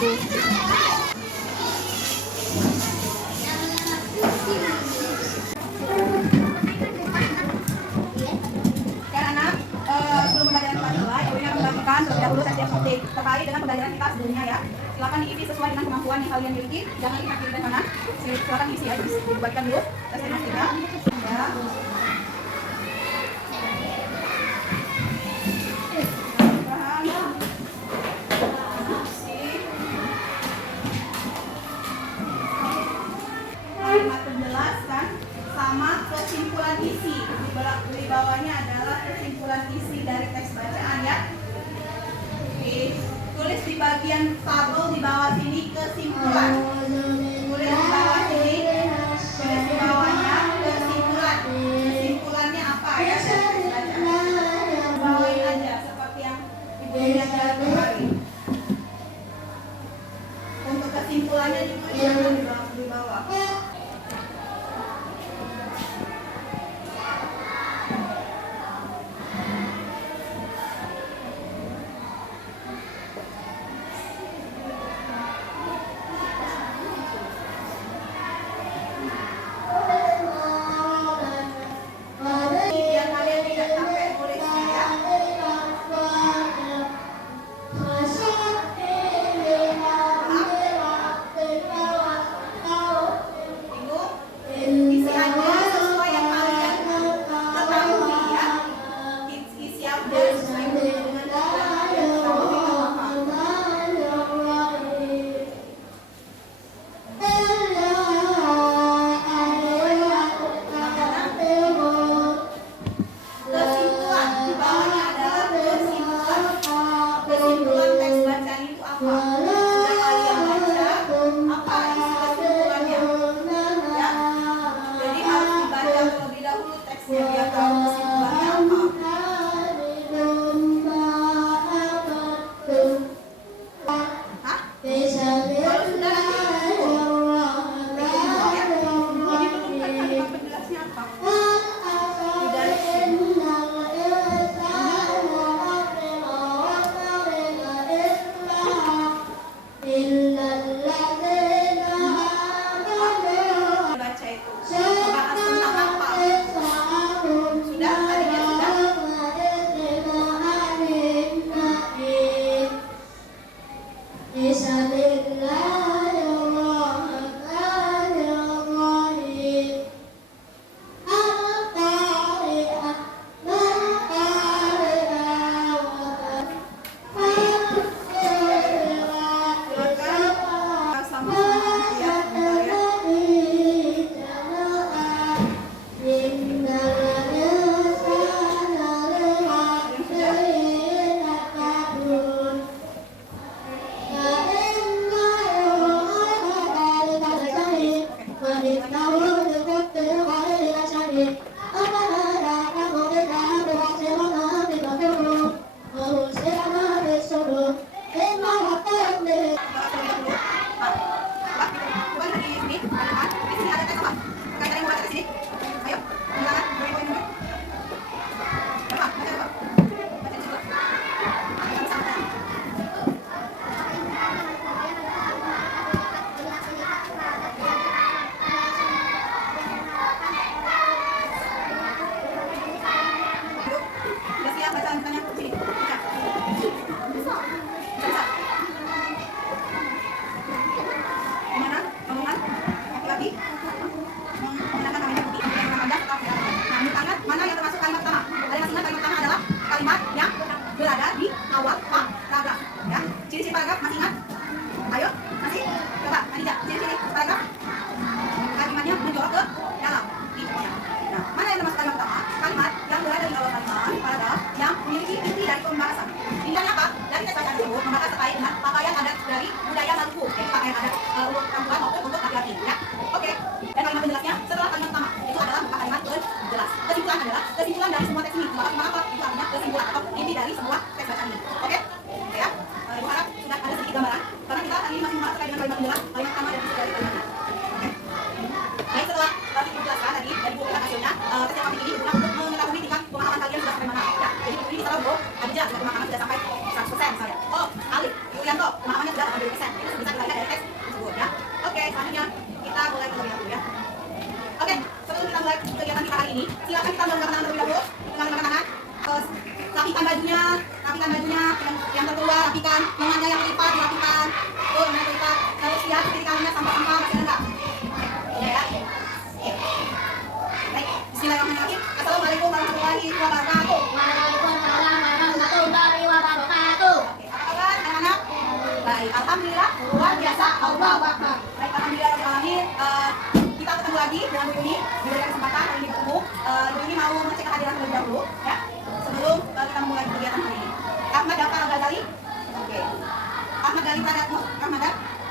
Waduh. Sebelum pembelajaran kita mulai, Ibu akan membagikan terlebih dahulu tes diagnostik terkait dengan pembelajaran kita sebelumnya ya. Silakan diisi sesuai dengan kemampuan yang kalian miliki. Jangan lihat kiri dan kanan. Silakan diisi ya. Dibagikan dulu tes diagnostiknya. Ya. Kalimat penjelasan sama kesimpulan isi. Di bawahnya adalah kesimpulan isi dari teks bacaan ya. Oke, tulis di bagian tabel di bawah sini kesimpulan. Tulis di bawah sini, tulis di bawahnya kesimpulan. Kesimpulannya apa ya dari teks bacaan? Bawain aja seperti yang Ibu lihat dari kemarin. Untuk kesimpulannya juga jangan di bawah. dengan Bu Yuni diberikan kesempatan hari ini bertemu. Bu Yuni mau mengecek kehadiran terlebih dahulu, ya, sebelum kita memulai kegiatan hari ini. Ahmad Dafa Al-Ghazali, oke. Ahmad Ghali Tadat Ahmad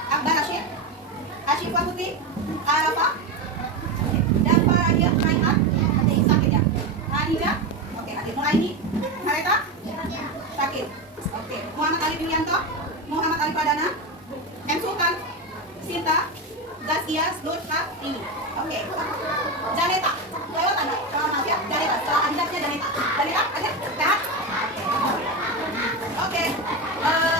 Akbar Rashid, Ashifa Putri, Arafa, Dafa Radia Raihan, sakit ya. Hadija, oke, hadir. Nuraini, Mareta, sakit, oke. Muhammad Ali Yulianto, Muhammad Ali Pradana, M. Sultan, Sinta, Zakias, Lutfa, ini, oke. Janeta, lewat anda, maaf ya, Janeta, setelah Adidasnya Janeta. Janeta, ada, sehat? Oke,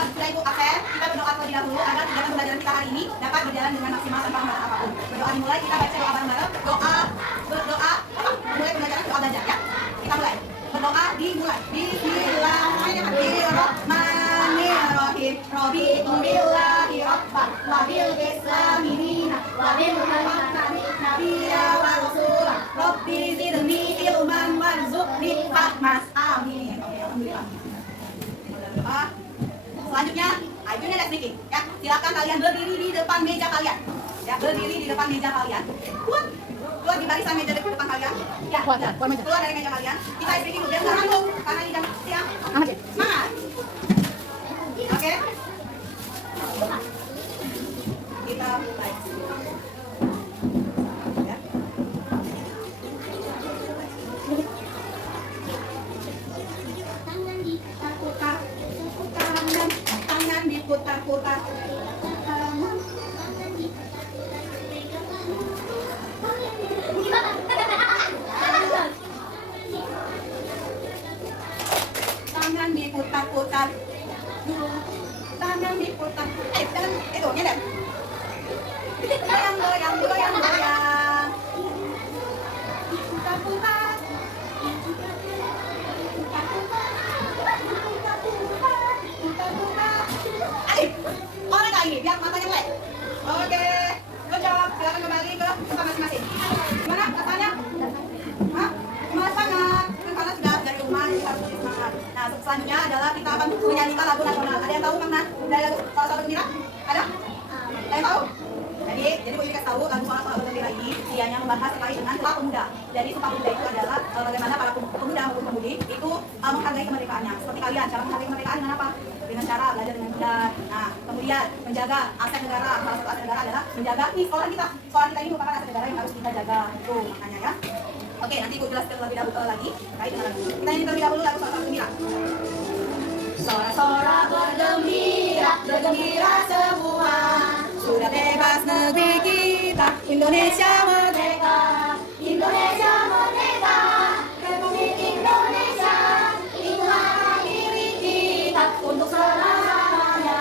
sudah Ibu Afen, kita berdoa terlebih dahulu agar kegiatan pembelajaran kita hari ini dapat berjalan dengan maksimal tanpa hambatan apapun. Berdoa dimulai, kita baca doa bareng-bareng. Berdoa, mulai pembelajaran doa belajar ya. Kita mulai. Berdoa dimulai. Bismillahirrahmanirrahim. Raditu billahi rabban wa bil islami dinan wa bi Muhammadin nabiyya wa rasula. Rabbi zidni ilman warzuqni fahman. Amin. Oke, alhamdulillah. Selanjutnya, Ayo next speaking. Ya, silakan kalian berdiri di depan meja kalian. Ya, berdiri di depan meja kalian. Keluar di barisan meja di depan kalian. Ya, keluar dari meja kalian. Kita speaking udah ngantuk karena ini jam siang. Semangat. Oke. Kita mulai. Ya. Tangan diputar-putar. Tangan diputar-putar. Tangan diputar. Tangan itu nyadar. Goyang, goyang, goyang, goyang. Putar-putar. Oleh kali ini, biar matanya melek. Oke, good job. Silakan kembali ke tempat masing-masing. Gimana rasanya? Hah? Semangat banget. Kan karena sudah dari rumah, jadi harus lebih semangat. Nah, selanjutnya adalah kita akan menyanyikan lagu nasional. Ada yang tahu makna dari lagu salah satu gembira? Ada? Ada yang tahu? Jadi Bu Yuni kasih tahu lagu Suara Suara Gembira ini dianya membahas terkait dengan Sumpah Pemuda. Jadi Sumpah Pemuda itu adalah bagaimana para pemuda maupun pemudi itu menghargai kemerdekaannya. Seperti kalian, cara menghargai kemerdekaan dengan apa? Dengan cara belajar dengan benar. Nah, kemudian menjaga aset negara. Salah satu aset negara adalah menjaga sekolah kita. Sekolah kita ini merupakan aset negara yang harus kita jaga. Itu makanya ya. Oke, nanti Ibu jelaskan lebih dahulu lagi terkait dengan lagu. Kita nyanyi terlebih dahulu lagu Suara Suara Gembira. Sorak-sorak bergembira, bergembira semua. Sudah bebas negeri kita, Indonesia merdeka. Indonesia merdeka, Republik Indonesia. Itulah diri kita untuk selama-lamanya.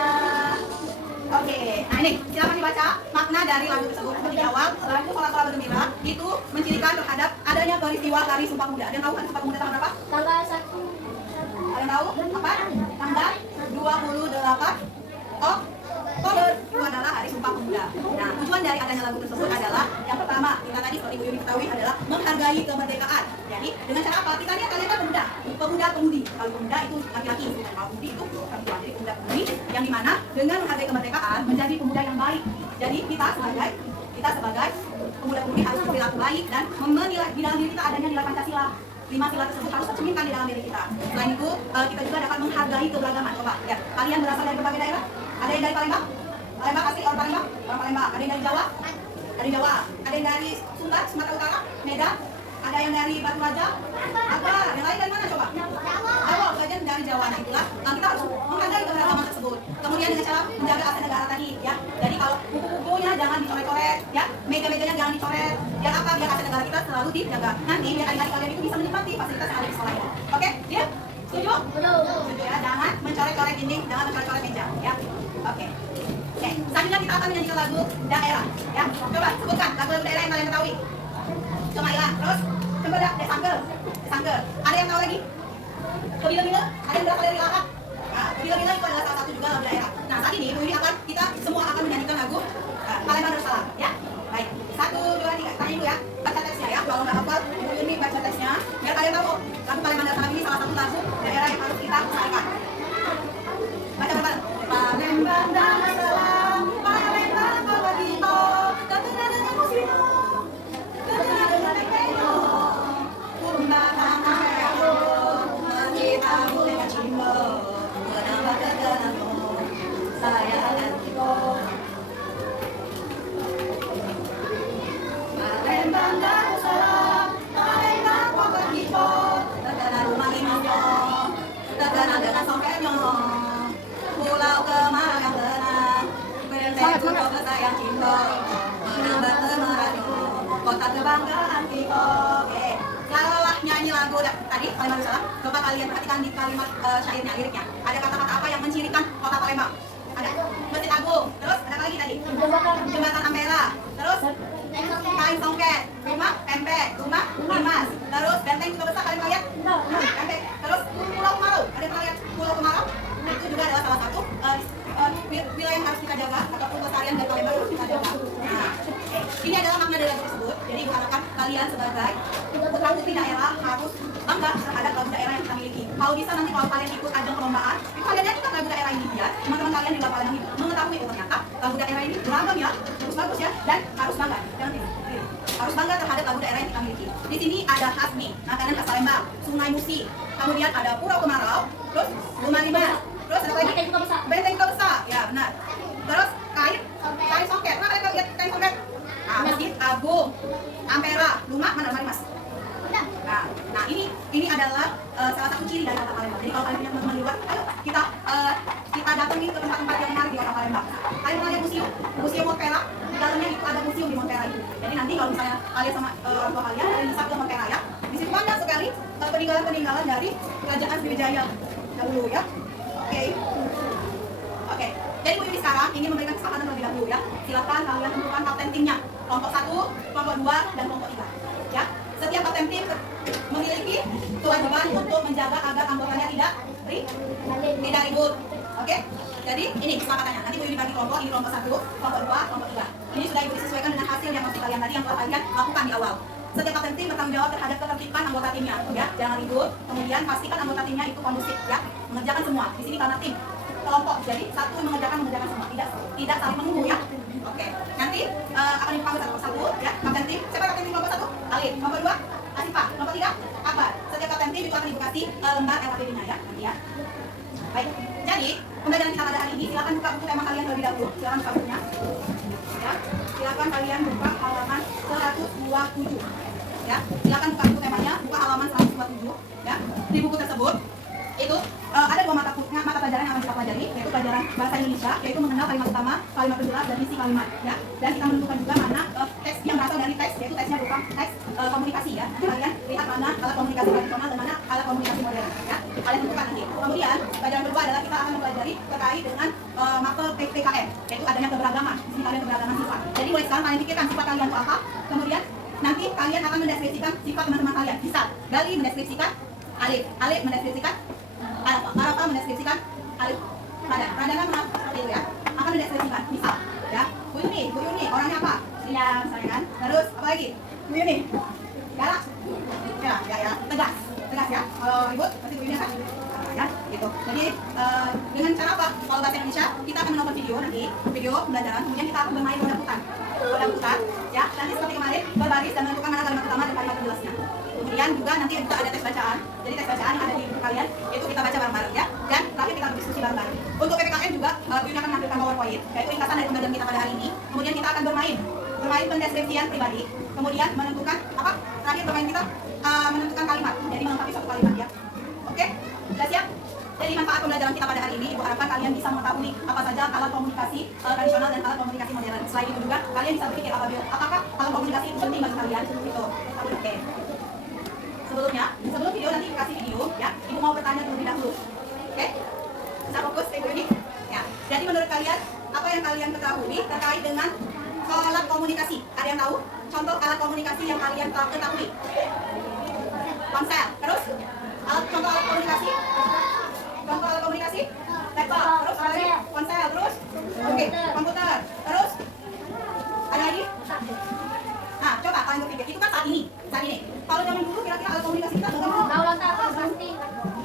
Oke, nah ini silakan dibaca makna dari lagu tersebut. Seperti di awal, lagu Sorak-sorak bergembira itu mencirikan terhadap adanya peristiwa Hari Sumpah Pemuda. Ada yang tahu kan Sumpah Pemuda tanggal berapa? Tanggal 1. Ada yang tahu? Apa? Tanggal 28 Oktober. Itu adalah Hari Sumpah Pemuda. Nah, tujuan dari adanya lagu tersebut adalah yang pertama, kita tadi seperti Bu Yuni ketahui adalah menghargai kemerdekaan. Jadi, dengan cara apa? Kita lihat kalian kan pemuda, pemuda-pemudi. Kalau pemuda itu laki-laki, kalau pemudi itu perempuan. Jadi pemuda-pemudi yang dimana dengan menghargai kemerdekaan menjadi pemuda yang baik. Jadi kita sebagai pemuda-pemudi harus berperilaku baik dan menilai di dalam diri kita adanya nilai Pancasila. 5 sila tersebut harus tercerminkan di dalam diri kita. Selain itu, kita juga dapat menghargai keberagaman. Coba, ya, kalian berasal dari berbagai daerah? Ada yang dari Palembang? Palembang asli orang Palembang? Orang Palembang. Ada yang dari Jawa? Dari Jawa. Ada yang dari Sumbar, Sumatera Utara, Medan? Ada yang dari Batu Raja? Apa? Yang lain dari mana coba? Jawa, bagian dari Jawa. Nah itulah, kita harus menghargai keberagaman tersebut. Kemudian dengan cara menjaga aset negara tadi, ya. Jadi kalau buku-bukunya jangan dicoret-coret, ya. Meja-mejanya jangan dicoret. Biar apa? Biar aset negara kita selalu dijaga. Nanti biar adik-adik kalian itu bisa menikmati fasilitas yang ada di sekolah ini. Oke? Ya? Setuju? Betul. Setuju ya? Jangan mencoret-coret dinding, jangan mencoret-coret meja, ya. Oke. Oke, selanjutnya kita akan menyanyikan lagu daerah, ya. Coba sebutkan lagu-lagu daerah yang kalian ketahui. Coba ya, terus Cempedak, Desangker. Ada yang tahu lagi? Kebila-bila, ada yang berasal dari Larak? Nah, kebila-bila itu adalah salah satu juga lagu daerah. Nah, saat ini Bu Yuni kita semua akan menyanyikan lagu Palembang Darussalam, ya. Baik, 1, 2, 3. Tanya dulu ya, baca teksnya ya. Kalau nggak hafal, Bu Yuni baca teksnya. Biar kalian tahu, lagu Palembang Darussalam ini salah satu lagu daerah yang harus kita usahakan. Baca bareng. Palembang Darussalam, Palembang Kawatito, Tatu Nadanya Musino. yang cinta, menambah semangat kota kebanggaan kita. Oke, lalah nyanyi lagu tadi Palembang salah. Coba kalian perhatikan di kalimat syairnya, liriknya. Ada kata-kata apa yang mencirikan kota Palembang? Ada Masjid Agung, terus ada apa lagi tadi? Jembatan Ampera, terus kain songket, rumah pempek, rumah limas, terus benteng juga besar kalian lihat? Benteng, terus Pulau Kemarau, ada yang lihat Pulau Kemarau? Itu juga adalah salah satu wilayah yang harus kita jaga ataupun pelestarian dari Palembang harus kita jaga. Nah, ini adalah makna dari lagu tersebut. Jadi diharapkan kalian sebagai putra putri daerah harus bangga terhadap lagu daerah yang kita miliki. Kalau bisa nanti kalau kalian ikut ajang perlombaan, itu kalian nyanyikan lagu daerah ini ya. Teman-teman kalian di lapangan itu mengetahui itu ternyata lagu daerah ini beragam ya, bagus ya, dan harus bangga. Jangan tidur. Harus bangga terhadap lagu daerah yang kita miliki. Di sini ada khas nih, makanan khas Palembang, Sungai Musi. Kemudian ada Pulau Kemarau, terus rumah limas, terus ada lagi benteng juga besar, ya benar. Terus kain songket, nah kalian lihat kain songket. Nah, Masjid Agung, Ampera, rumah mana mas? Nah ini adalah salah satu ciri dari kota Palembang. Jadi kalau kalian punya teman-teman di luar, ayo kita datangi ke tempat-tempat yang menarik di kota Palembang. Kalian pernah lihat museum Montpera? Di dalamnya itu ada museum di Montpera itu. Jadi nanti kalau misalnya kalian sama orang tua kalian dari wisata ke Montpera ya, di situ banyak sekali peninggalan-peninggalan dari kerajaan Sriwijaya dahulu ya. Oke. Jadi Bu Yuni sekarang ingin memberikan kesempatan terlebih dahulu ya. Silakan kalian tentukan kapten timnya. Kelompok 1, kelompok 2, dan kelompok 3. Ya. Setiap kapten tim memiliki kewajiban untuk menjaga agar anggotanya tidak ribut. Oke? Jadi ini kesepakatannya. Nanti Bu Yuni bagi kelompok, ini kelompok 1, kelompok 2, kelompok 3. Ini sudah Ibu disesuaikan dengan hasil yang masih kalian tadi yang telah kalian lakukan di awal. Setiap kapten tim bertanggung jawab terhadap ketertiban anggota timnya, ya. Jangan ribut. Kemudian pastikan anggota timnya itu kondusif, ya. Mengerjakan semua. Di sini karena tim kelompok, jadi satu mengerjakan semua, tidak saling menunggu ya. Oke. Nanti akan dipanggil satu persatu, ya. Kapten tim. Siapa kapten tim kelompok 1? Alif. Kelompok 2? Asifah. Kelompok 3? Akbar. Setiap kapten tim itu akan dikasih lembar LKPD-nya ya, nanti ya. Baik. Jadi pembelajaran kita pada hari ini, silakan buka buku tema kalian terlebih dahulu. Silakan buka bukunya. Ya. Silakan kalian buka halaman 127. Ya, silakan buka buku temanya, buka halaman 127 ya. Di buku tersebut itu ada dua mata pelajaran yang akan kita pelajari, yaitu pelajaran bahasa Indonesia, yaitu mengenal kalimat utama, kalimat penjelas, dan isi kalimat ya. Dan kita menentukan juga mana teks yang berasal dari teks, yaitu teksnya berupa teks komunikasi ya. Nanti kalian lihat mana alat komunikasi tradisional dan mana alat komunikasi modern ya. Kalian tentukan nanti. Kemudian pelajaran kedua adalah kita akan mempelajari terkait dengan makna PPKM, yaitu adanya keberagaman. Di sini kalian keberagaman sifat. Jadi mulai sekarang kalian pikirkan sifat kalian itu apa. Kemudian nanti kalian akan mendeskripsikan sifat teman-teman kalian. Misal, Gali mendeskripsikan Alif, Alif mendeskripsikan Arafa mendeskripsikan Alif. Peradangan seperti itu ya. Akan mendeskripsikan. Misal, ya. Bu Yuni, orangnya apa? Iya, misalnya kan. Terus apa lagi? Bu Yuni, galak. Ya, tegas ya. Kalau ribut pasti Bu Yuni kan. Ya, gitu. Jadi dengan cara apa? Kalau bahasa Indonesia, kita akan menonton video pembelajaran, kemudian kita akan bermain roda putar, ya. Nanti seperti kemarin berbaris dan menentukan mana kalimat utama dan kalimat penjelasnya. Kemudian juga nanti juga ada tes bacaan. Jadi tes bacaan yang ada di buku kalian itu kita baca bareng-bareng ya. Dan terakhir kita berdiskusi bareng-bareng. Untuk PPKM juga Yuni akan menampilkan PowerPoint, yaitu ringkasan dari pembelajaran kita pada hari ini. Kemudian kita akan bermain pendeskripsian pribadi. Kemudian menentukan apa? Terakhir bermain kita menentukan kalimat. Jadi melengkapi satu kalimat ya. Oke? Sudah siap? Jadi manfaat pembelajaran kita pada hari ini, Ibu harapkan kalian bisa mengetahui apa saja alat komunikasi tradisional dan alat komunikasi modern. Selain itu juga kalian bisa berpikir apakah alat komunikasi itu penting bagi kalian? Itu. Oke. Sebelum video nanti kasih video, ya, Ibu mau bertanya terlebih dahulu. Oke? Bisa fokus, Ibu ini? Ya. Jadi menurut kalian, apa yang kalian ketahui terkait dengan alat komunikasi? Ada yang tahu? Contoh alat komunikasi yang kalian ketahui? Ponsel. Terus? Contoh alat komunikasi? Laptop. Terus apa lagi? Ponsel. Terus? Oke. Komputer. Terus? Ada lagi? Nah, coba kalian berpikir. Itu kan saat ini. Kalau zaman dulu kira-kira alat komunikasi kita bagaimana?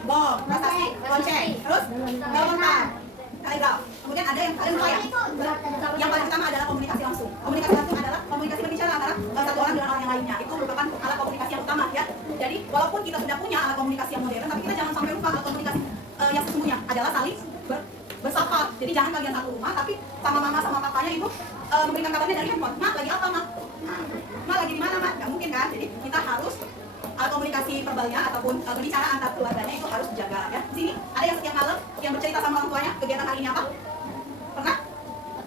Bom, prestasi, lonceng. Terus? Lontar. Telegraf. Kemudian ada yang kalian lupa ya? Yang paling utama adalah komunikasi langsung. Komunikasi langsung adalah komunikasi berbicara antara satu orang dengan orang yang lainnya. Itu merupakan alat komunikasi yang utama ya. Jadi walaupun kita sudah punya alat komunikasi yang modern, tapi kita jangan sampai lupa alat komunikasi yang sesungguhnya adalah saling bersapa. Jadi jangan kalian satu rumah, tapi sama mama sama papanya itu memberikan kabarnya dari handphone. Mak lagi apa mak? Mak lagi di mana mak? Gak mungkin kan? Jadi kita harus komunikasi verbalnya ataupun berbicara antar keluarganya itu harus dijaga ya. Di sini ada yang setiap malam yang bercerita sama orang tuanya kegiatan hari ini apa?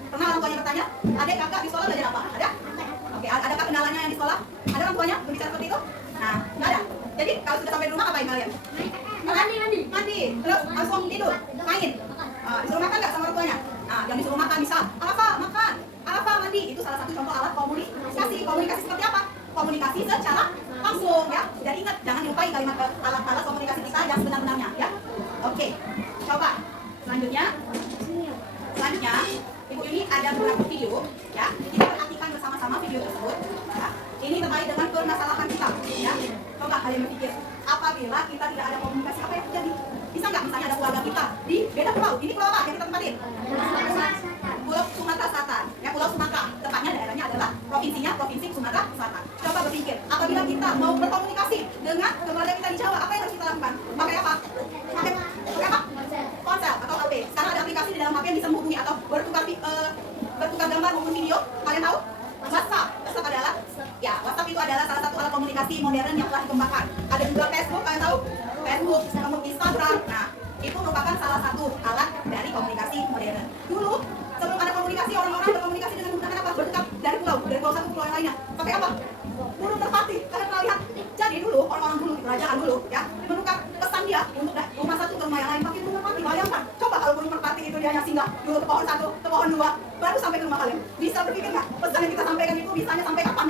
Pernah orang tuanya bertanya? Adik kakak di sekolah belajar apa? Ada? Oke, adakah kenalannya yang di sekolah? Ada orang tuanya berbicara seperti itu? Nah, nggak ada. Jadi kalau sudah sampai di rumah ngapain kalian? Mandi. Terus langsung tidur, main. Disuruh makan nggak sama orang tuanya? Nah, yang disuruh makan bisa, Arafa makan, Arafa mandi. Itu salah satu contoh alat komunikasi. Komunikasi seperti apa? Komunikasi secara langsung ya. Jadi ingat, jangan dilupai kalimat alat-alat komunikasi kita yang sebenar-benarnya ya. Oke, coba selanjutnya Ibu ini ada beberapa video ya. Kita perhatikan bersama-sama video tersebut ya. Ini terkait dengan permasalahan kita ya. Coba kalian berpikir, apabila kita tidak ada komunikasi, apa yang terjadi? Bisa nggak misalnya ada keluarga kita di beda pulau? Ini pulau apa yang kita tempatin? Pulau Sumatera Selatan ya, Pulau Sumatera. Tepatnya daerahnya adalah Provinsi Sumatera Selatan. Coba berpikir, apabila kita mau berkomunikasi dengan keluarga kita di Jawa, apa yang harus kita lakukan? Pakai apa? Pakai apa? Ponsel atau HP. Sekarang ada aplikasi di dalam HP yang bisa menghubungi atau bertukar gambar maupun video. Kalian tahu? WhatsApp adalah ya, WhatsApp itu adalah salah satu alat komunikasi modern yang telah dikembangkan. Ada juga Facebook, kalian tahu? Facebook, kemudian Instagram. Nah, itu merupakan salah satu alat dari komunikasi modern. Dulu sebelum ada komunikasi, orang-orang berkomunikasi dengan menggunakan apa? Bertukar dari pulau satu ke pulau yang lainnya. Pakai apa? Burung merpati. Kalian pernah lihat? Jadi dulu orang-orang dulu, kerajaan dulu ya, menukar pesan dia untuk rumah satu ke rumah yang lain pakai burung merpati. Bayangkan, coba kalau burung merpati itu dia hanya singgah dulu ke pohon satu, ke pohon dua, baru sampai ke rumah kalian. Bisa berpikir nggak? Pesan yang kita sampaikan itu bisanya sampai kapan?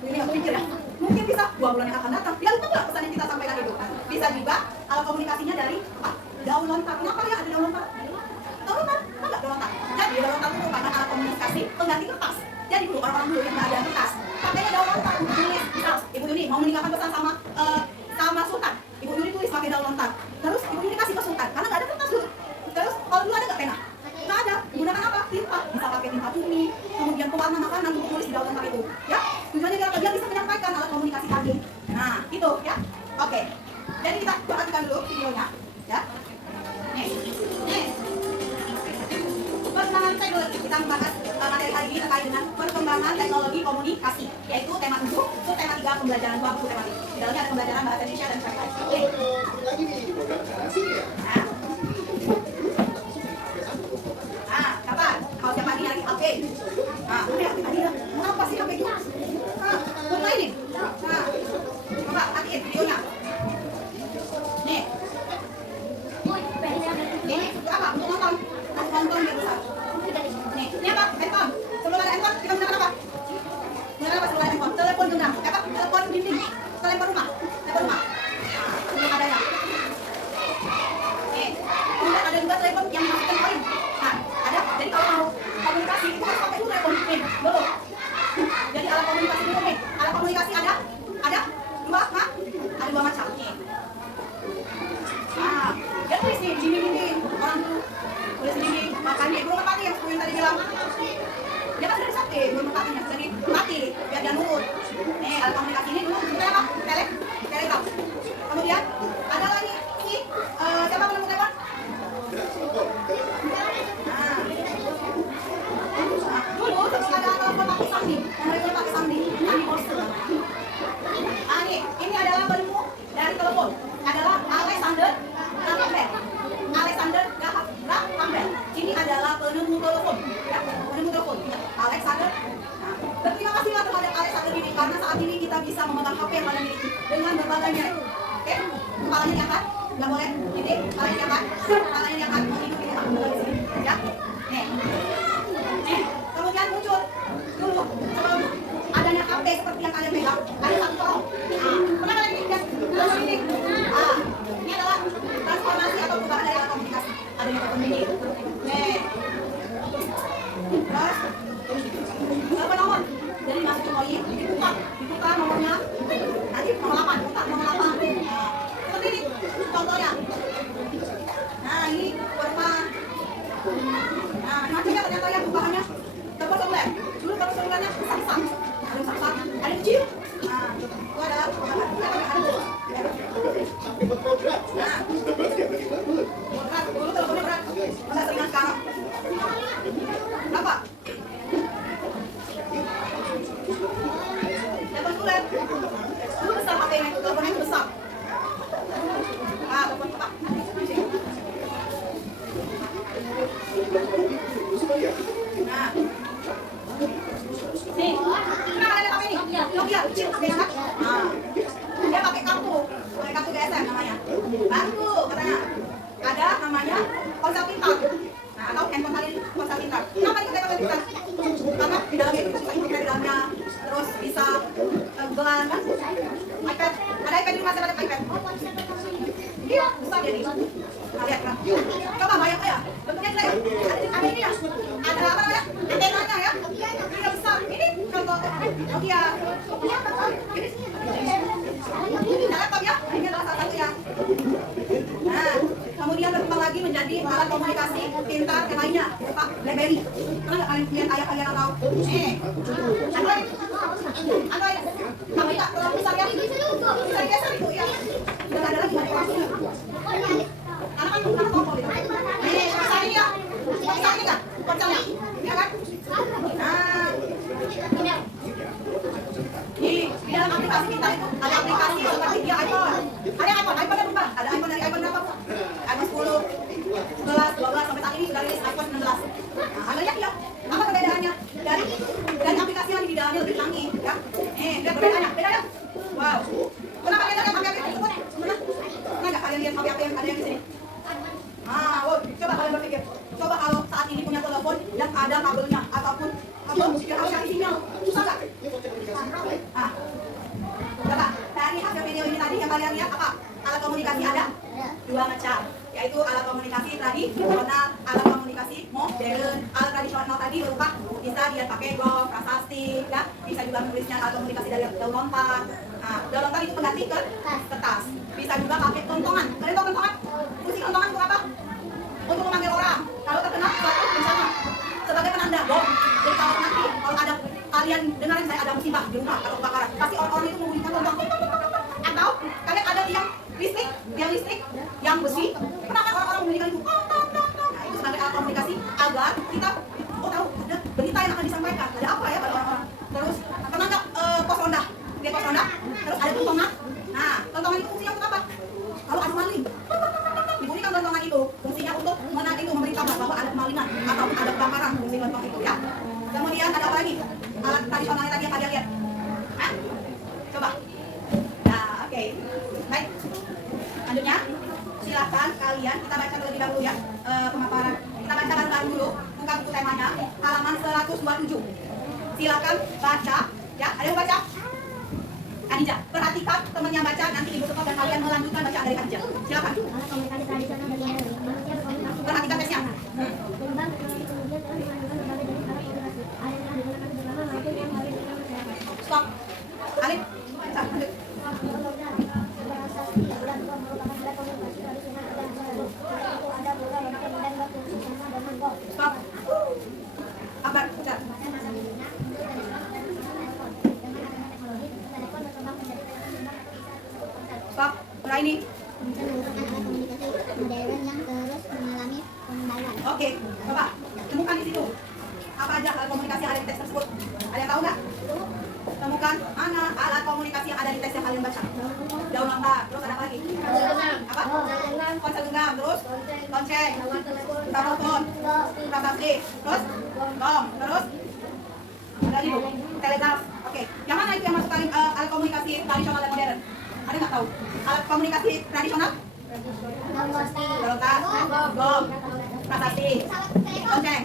Ini nggak berpikir ya? Mungkin bisa 2 bulan yang akan datang. Dia lupa nggak pesan yang kita sampaikan itu? Bisa juga alat komunikasinya dari apa? Daun lontar. Kenapa ya ada daun lontar? Daun lontar? Apa nggak daun lontar? Jadi daun lontar itu merupakan alat komunikasi pengganti kertas. Jadi dulu orang-orang dulu yang nggak ada kertas, pakainya daun lontar untuk tulis. Misal Ibu Yuni mau meninggalkan pesan sama Sultan, Ibu Yuni tulis pakai daun lontar. Terus Ibu Yuni kasih ke Sultan karena nggak ada kertas dulu. Terus kalau dulu ada nggak pena? Nggak ada. Gunakan apa? Tinta. Bisa pakai tinta bumi, kemudian pewarna makanan untuk tulis di daun lontar itu. Ya, tujuannya dia bisa menyampaikan alat komunikasi tadi. Nah, itu ya. Oke. Jadi kita perhatikan dulu videonya, ya. Nih. Perkembangan teknologi, kita membahas materi hari ini terkait dengan perkembangan teknologi komunikasi, yaitu tema 7, itu tema 3 pembelajaran 2 buku tematik. Di dalamnya ada pembelajaran bahasa Indonesia dan bahasa Inggris. Nah, kapan? Kalau siapa ini lagi HP. Nah, udah tadi dah. Apa sih HP itu? Nah, bermainin. Nah, coba hatiin videonya. Nih. Ini apa? Untuk nonton. Nonton biar besar. Nih, ini apa? Handphone. Sebelum ada handphone, kita gunakan apa? Gunakan apa sebelum ada handphone? Telepon genggam. Apa? Telepon bimbing. Telepon rumah. Telepon rumah. Belum adanya. Nih, kemudian ada juga telepon yang dimasukkan koin. Nah, ada. Jadi kalau mau komunikasi itu harus pakai dulu telepon bimbing. Belum. Jadi alat komunikasi dulu nih. Alat komunikasi ada dua macam. Nih. Nah, dia tulis nih, dinding-dinding. Orang tuh tulis di sini, makanya burung merpati yang seperti tadi bilang. Dia kan sudah disakti, burung merpatinya sudah dimati, biar dia nurut. Nih, alat komunikasi ini dulu sebenarnya apa? Telegram. Kemudian ada lagi ini, siapa penemu telepon? Nah, dulu sebelum ada telepon pakai sandi, nomor pakai sandi, sandi Morse. Nah, ini adalah penemu dari telepon, adalah Alexander Graham Bell. Ini adalah penemu telepon, ya, penemu telepon. Alexander. Nah, berterima kasihlah terhadap Alexander ini karena saat ini kita bisa memegang HP yang mana miliki dengan berbagai merek. Oke, kepalanya diangkat, nggak boleh. Ini kepalanya diangkat, mengikuti ya. Nih, kemudian muncul dulu sebelum adanya HP seperti yang kalian pegang, ada satu tolong. Pernah kalian lihat ini? Ini adalah transformasi atau perubahan dari alat komunikasi. Ada yang telepon ini. Terus telepon nomor. Jadi masukin koin, diputar nomornya. Nanti nomor 8, putar nomor 8. Seperti ini contohnya. Nah, ini forma. Nah, nantinya ternyata ya perubahannya telepon seluler. Dulu telepon selulernya besar-besar. Ada yang besar, ada yang kecil. Nah, itu adalah perubahan. Nah, berat. Dulu teleponnya berat. kecil pakai kan? Nah, dia pakai kartu GSM namanya. Kartu katanya ada namanya ponsel pintar. Nah, atau handphone kali ini ponsel pintar. Kenapa dipakai ponsel pintar? Karena di dalamnya itu bisa internet di dalamnya, terus bisa gelang kan? iPad, ada iPad di rumah, saya ada iPad. Iya, besar jadi. Nah, lihat kan? Coba bayang ya, bentuknya gila ya. Ada ini ya, ada apa namanya? Antenanya ya. Ini besar. Ini contoh Nokia. Ini laptop ya. Ini adalah salah satu ya. Nah, kemudian berkembang lagi menjadi alat komunikasi pintar yang lainnya, Pak BlackBerry. Pernah nggak kalian lihat ayah kalian atau Android? Android. Tapi tak terlalu besar ya. Bisa digeser itu ya. Sudah ada lagi dari waktu. Karena kan bukan tombol itu. Bisa ini ya. Bisa ini nggak? Ponselnya. Iya kan? Nah. Di dalam aplikasi kita itu ada aplikasi seperti dia iPhone. Ada iPhone ada berapa? Ada iPhone dari iPhone berapa? iPhone 10, 11, 12 sampai saat ini sudah rilis iPhone 19. Nah, Anda lihat ya, apa perbedaannya dari aplikasi yang di dalamnya lebih canggih, ya? Lihat perbedaannya, beda ya? Wow. Kenapa kalian lihat HP tersebut? Pernah nggak kalian lihat HP yang ada yang di sini? Coba kalian berpikir, coba kalau saat ini punya telepon dan ada kabelnya ataupun yang harus cari sinyal, susah nggak? Nah, coba dari hasil video ini tadi yang kalian lihat apa? Alat komunikasi ada dua macam, yaitu alat komunikasi tradisional, alat komunikasi modern. Alat tradisional tadi berupa bisa dia pakai gong, prasasti, ya, bisa juga menulisnya alat komunikasi dari daun lontar. Nah, daun lontar itu pengganti kertas. Bisa juga pakai kentongan. Kalian tahu kentongan? Fungsi kentongan untuk apa? Untuk memanggil orang kalau terkena suatu bencana sebagai penanda bom. Jadi kalau nanti ada kalian dengarin saya ada musibah di rumah atau kebakaran, pasti orang-orang itu membunyikan lontong. Atau kalian ada tiang listrik yang besi, kenapa orang-orang membunyikan itu? Nah, itu sebagai alat komunikasi agar kita tahu ada berita yang akan disampaikan, ada apa ya pada orang-orang. Terus pernah nggak pos ronda? Dia pos ronda, terus ada kentongan. Nah, kentongan itu fungsinya untuk apa? Kalau ada maling, dibunyikan kentongan itu fungsinya untuk memberi kabar bahwa ada kemalingan atau ada kebakaran, fungsi kentongan itu ya. Kemudian ada apa lagi? Alat tradisionalnya tadi yang kalian lihat. Hah? Coba. Nah, oke. Baik. Selanjutnya, silakan kalian kita baca terlebih dahulu ya pemaparan. Kita baca bareng-bareng dulu. Buka buku temanya, halaman 127. Silakan baca. Ya, ada yang baca? Khadijah, perhatikan temannya baca, nanti ibu stop dan kalian melanjutkan bacaan dari Khadijah. Silakan. Perhatikan tesnya. Stop. Alif. Lanjut. Stop. Akbar, udah. Stop. Mulai ini. Oke, coba temukan di situ. Apa aja alat komunikasi yang ada di teks tersebut? Ada yang tahu nggak? Temukan mana alat komunikasi yang ada di teks yang kalian baca. Daun lontar, terus ada apa lagi? Apa? Ponsel genggam, terus lonceng, telepon, prasasti, terus gong, terus ada lagi telegraf. Oke, yang mana itu yang masuk alat komunikasi tradisional dan modern? Ada nggak tahu? Alat komunikasi tradisional? Lontar, gong, prasasti, lonceng.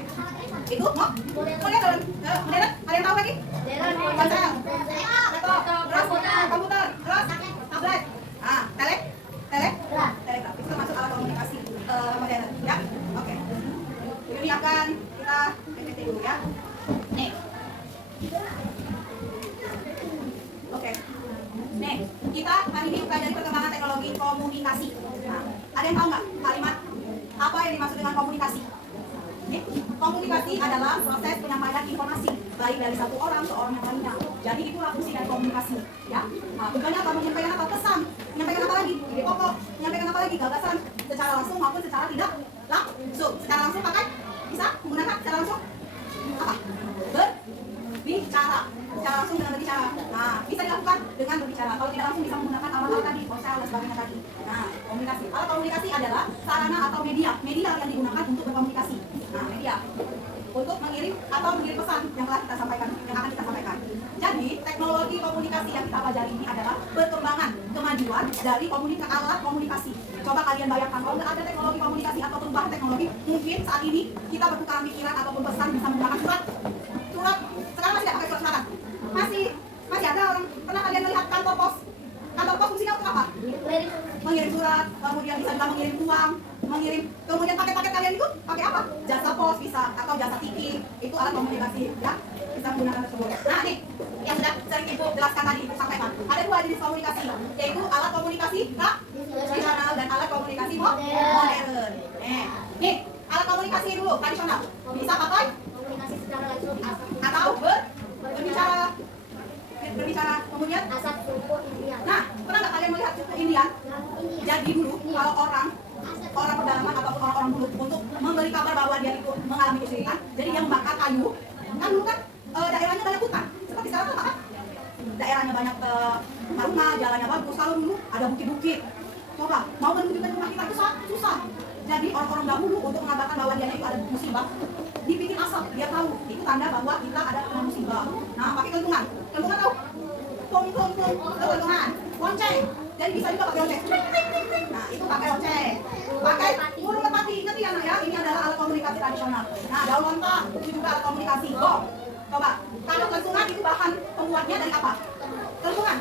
Itu mau modern? Modern? Ada yang tahu lagi? Ponsel, laptop, terus komputer, terus tablet, telegraf. Itu termasuk alat komunikasi modern, ya? Oke. Ini akan kita PPT dulu ya. Nih. Oke. Nih, kita hari ini pelajari perkembangan teknologi komunikasi. Nah, ada yang tahu nggak kalimat apa yang dimaksud dengan komunikasi? Komunikasi adalah proses penyampaian informasi baik dari satu orang ke orang yang lainnya. Jadi itulah fungsi dari komunikasi, ya. Nah, tujuannya apa? Menyampaikan apa? Pesan. Menyampaikan apa lagi? Ide pokok. Menyampaikan apa lagi? Gagasan. Secara langsung maupun secara tidak langsung. Secara langsung pakai bisa menggunakan secara langsung apa? Berbicara. Secara langsung dengan berbicara. Nah, bisa dilakukan dengan berbicara. Kalau tidak langsung bisa menggunakan alat-alat tadi, ponsel dan sebagainya tadi. Nah, komunikasi. Alat komunikasi adalah sarana atau media yang digunakan untuk berkomunikasi. Nah, media. untuk mengirim atau mengirim pesan yang telah kita sampaikan, yang akan kita sampaikan. Jadi teknologi komunikasi yang kita pelajari ini adalah perkembangan kemajuan dari alat komunikasi. Coba kalian bayangkan kalau nggak ada teknologi komunikasi atau perubahan teknologi, mungkin saat ini kita bertukar pikiran ataupun pesan bisa menggunakan surat. Sekarang masih tidak pakai surat sekarang. Masih ada orang, pernah kalian melihat kantor pos? Kantor pos fungsinya untuk apa? Mengirim surat, kemudian bisa juga mengirim uang, kemudian paket-paket kalian itu pakai apa? Jasa pos bisa, atau jasa tiki, itu alat komunikasi ya, bisa menggunakan tersebut. Nah nih, yang sudah sering ibu jelaskan tadi, ibu sampaikan, ada dua jenis komunikasi, yaitu alat komunikasi tradisional dan alat komunikasi modern. Nih, alat komunikasi dulu tradisional, bisa pakai Komunikasi secara langsung atau berbicara kemudian asap suku Indian. nah, pernah nggak kalian melihat suku Indian? Jadi dulu kalau orang pedalaman ataupun orang-orang dulu untuk memberi kabar bahwa dia itu mengalami kesulitan, jadi dia membakar kayu. Kan dulu kan daerahnya banyak hutan, seperti sekarang kan daerahnya banyak rumah, jalannya bagus. Kalau dulu ada bukit-bukit, coba mau menunjukkan rumah kita itu susah. Jadi orang-orang dahulu untuk mengatakan bahwa dia itu ada musibah, dibikin asap, dia tahu itu tanda bahwa kita ada kena musibah. Nah, pakai kentungan tahu? Kentungan, lonceng. Jadi bisa juga pakai lonceng. Nah, itu pakai lonceng. Pakai burung merpati, ingat ya, ya, ini adalah alat komunikasi tradisional. Nah, daun lontar itu juga alat komunikasi. Gong. Coba, kalau kentungan itu bahan pembuatnya dari apa? Kentungan,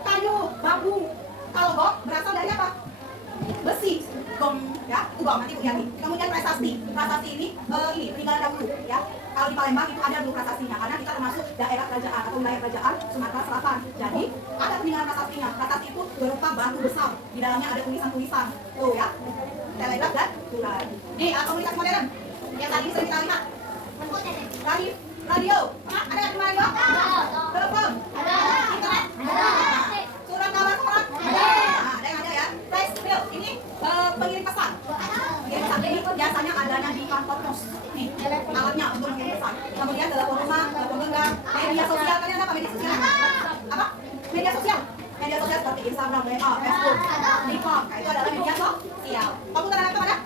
kayu, bambu. Kalau gong berasal dari apa? Besi. Gong, ya, itu gong, nanti lihat nih. Kemudian prasasti ini peninggalan dahulu, ya. Kalau di Palembang itu ada dulu prasastinya, karena kita termasuk daerah kerajaan atau wilayah kerajaan Sumatera Selatan. Jadi ada peninggalan prasastinya. Prasasti itu berupa batu besar, di dalamnya ada tulisan-tulisan, tuh ya, telegraf dan surat. Nih, komunikasi modern yang tadi sering kita lihat. Radio, ada nggak radio? Telepon, internet, surat kabar koran, ada yang ada ya. Flash mail, ini pengirim pesan. Ini biasanya adanya di kantor pos. Nih, alatnya untuk mengirim pesan. Kemudian telepon rumah, telepon genggam, media sosial. Kalian apa media sosial? Apa? Media sosial. Media sosial seperti Instagram, WA, Facebook, TikTok. Itu adalah media sosial. Komputer ada apa ada?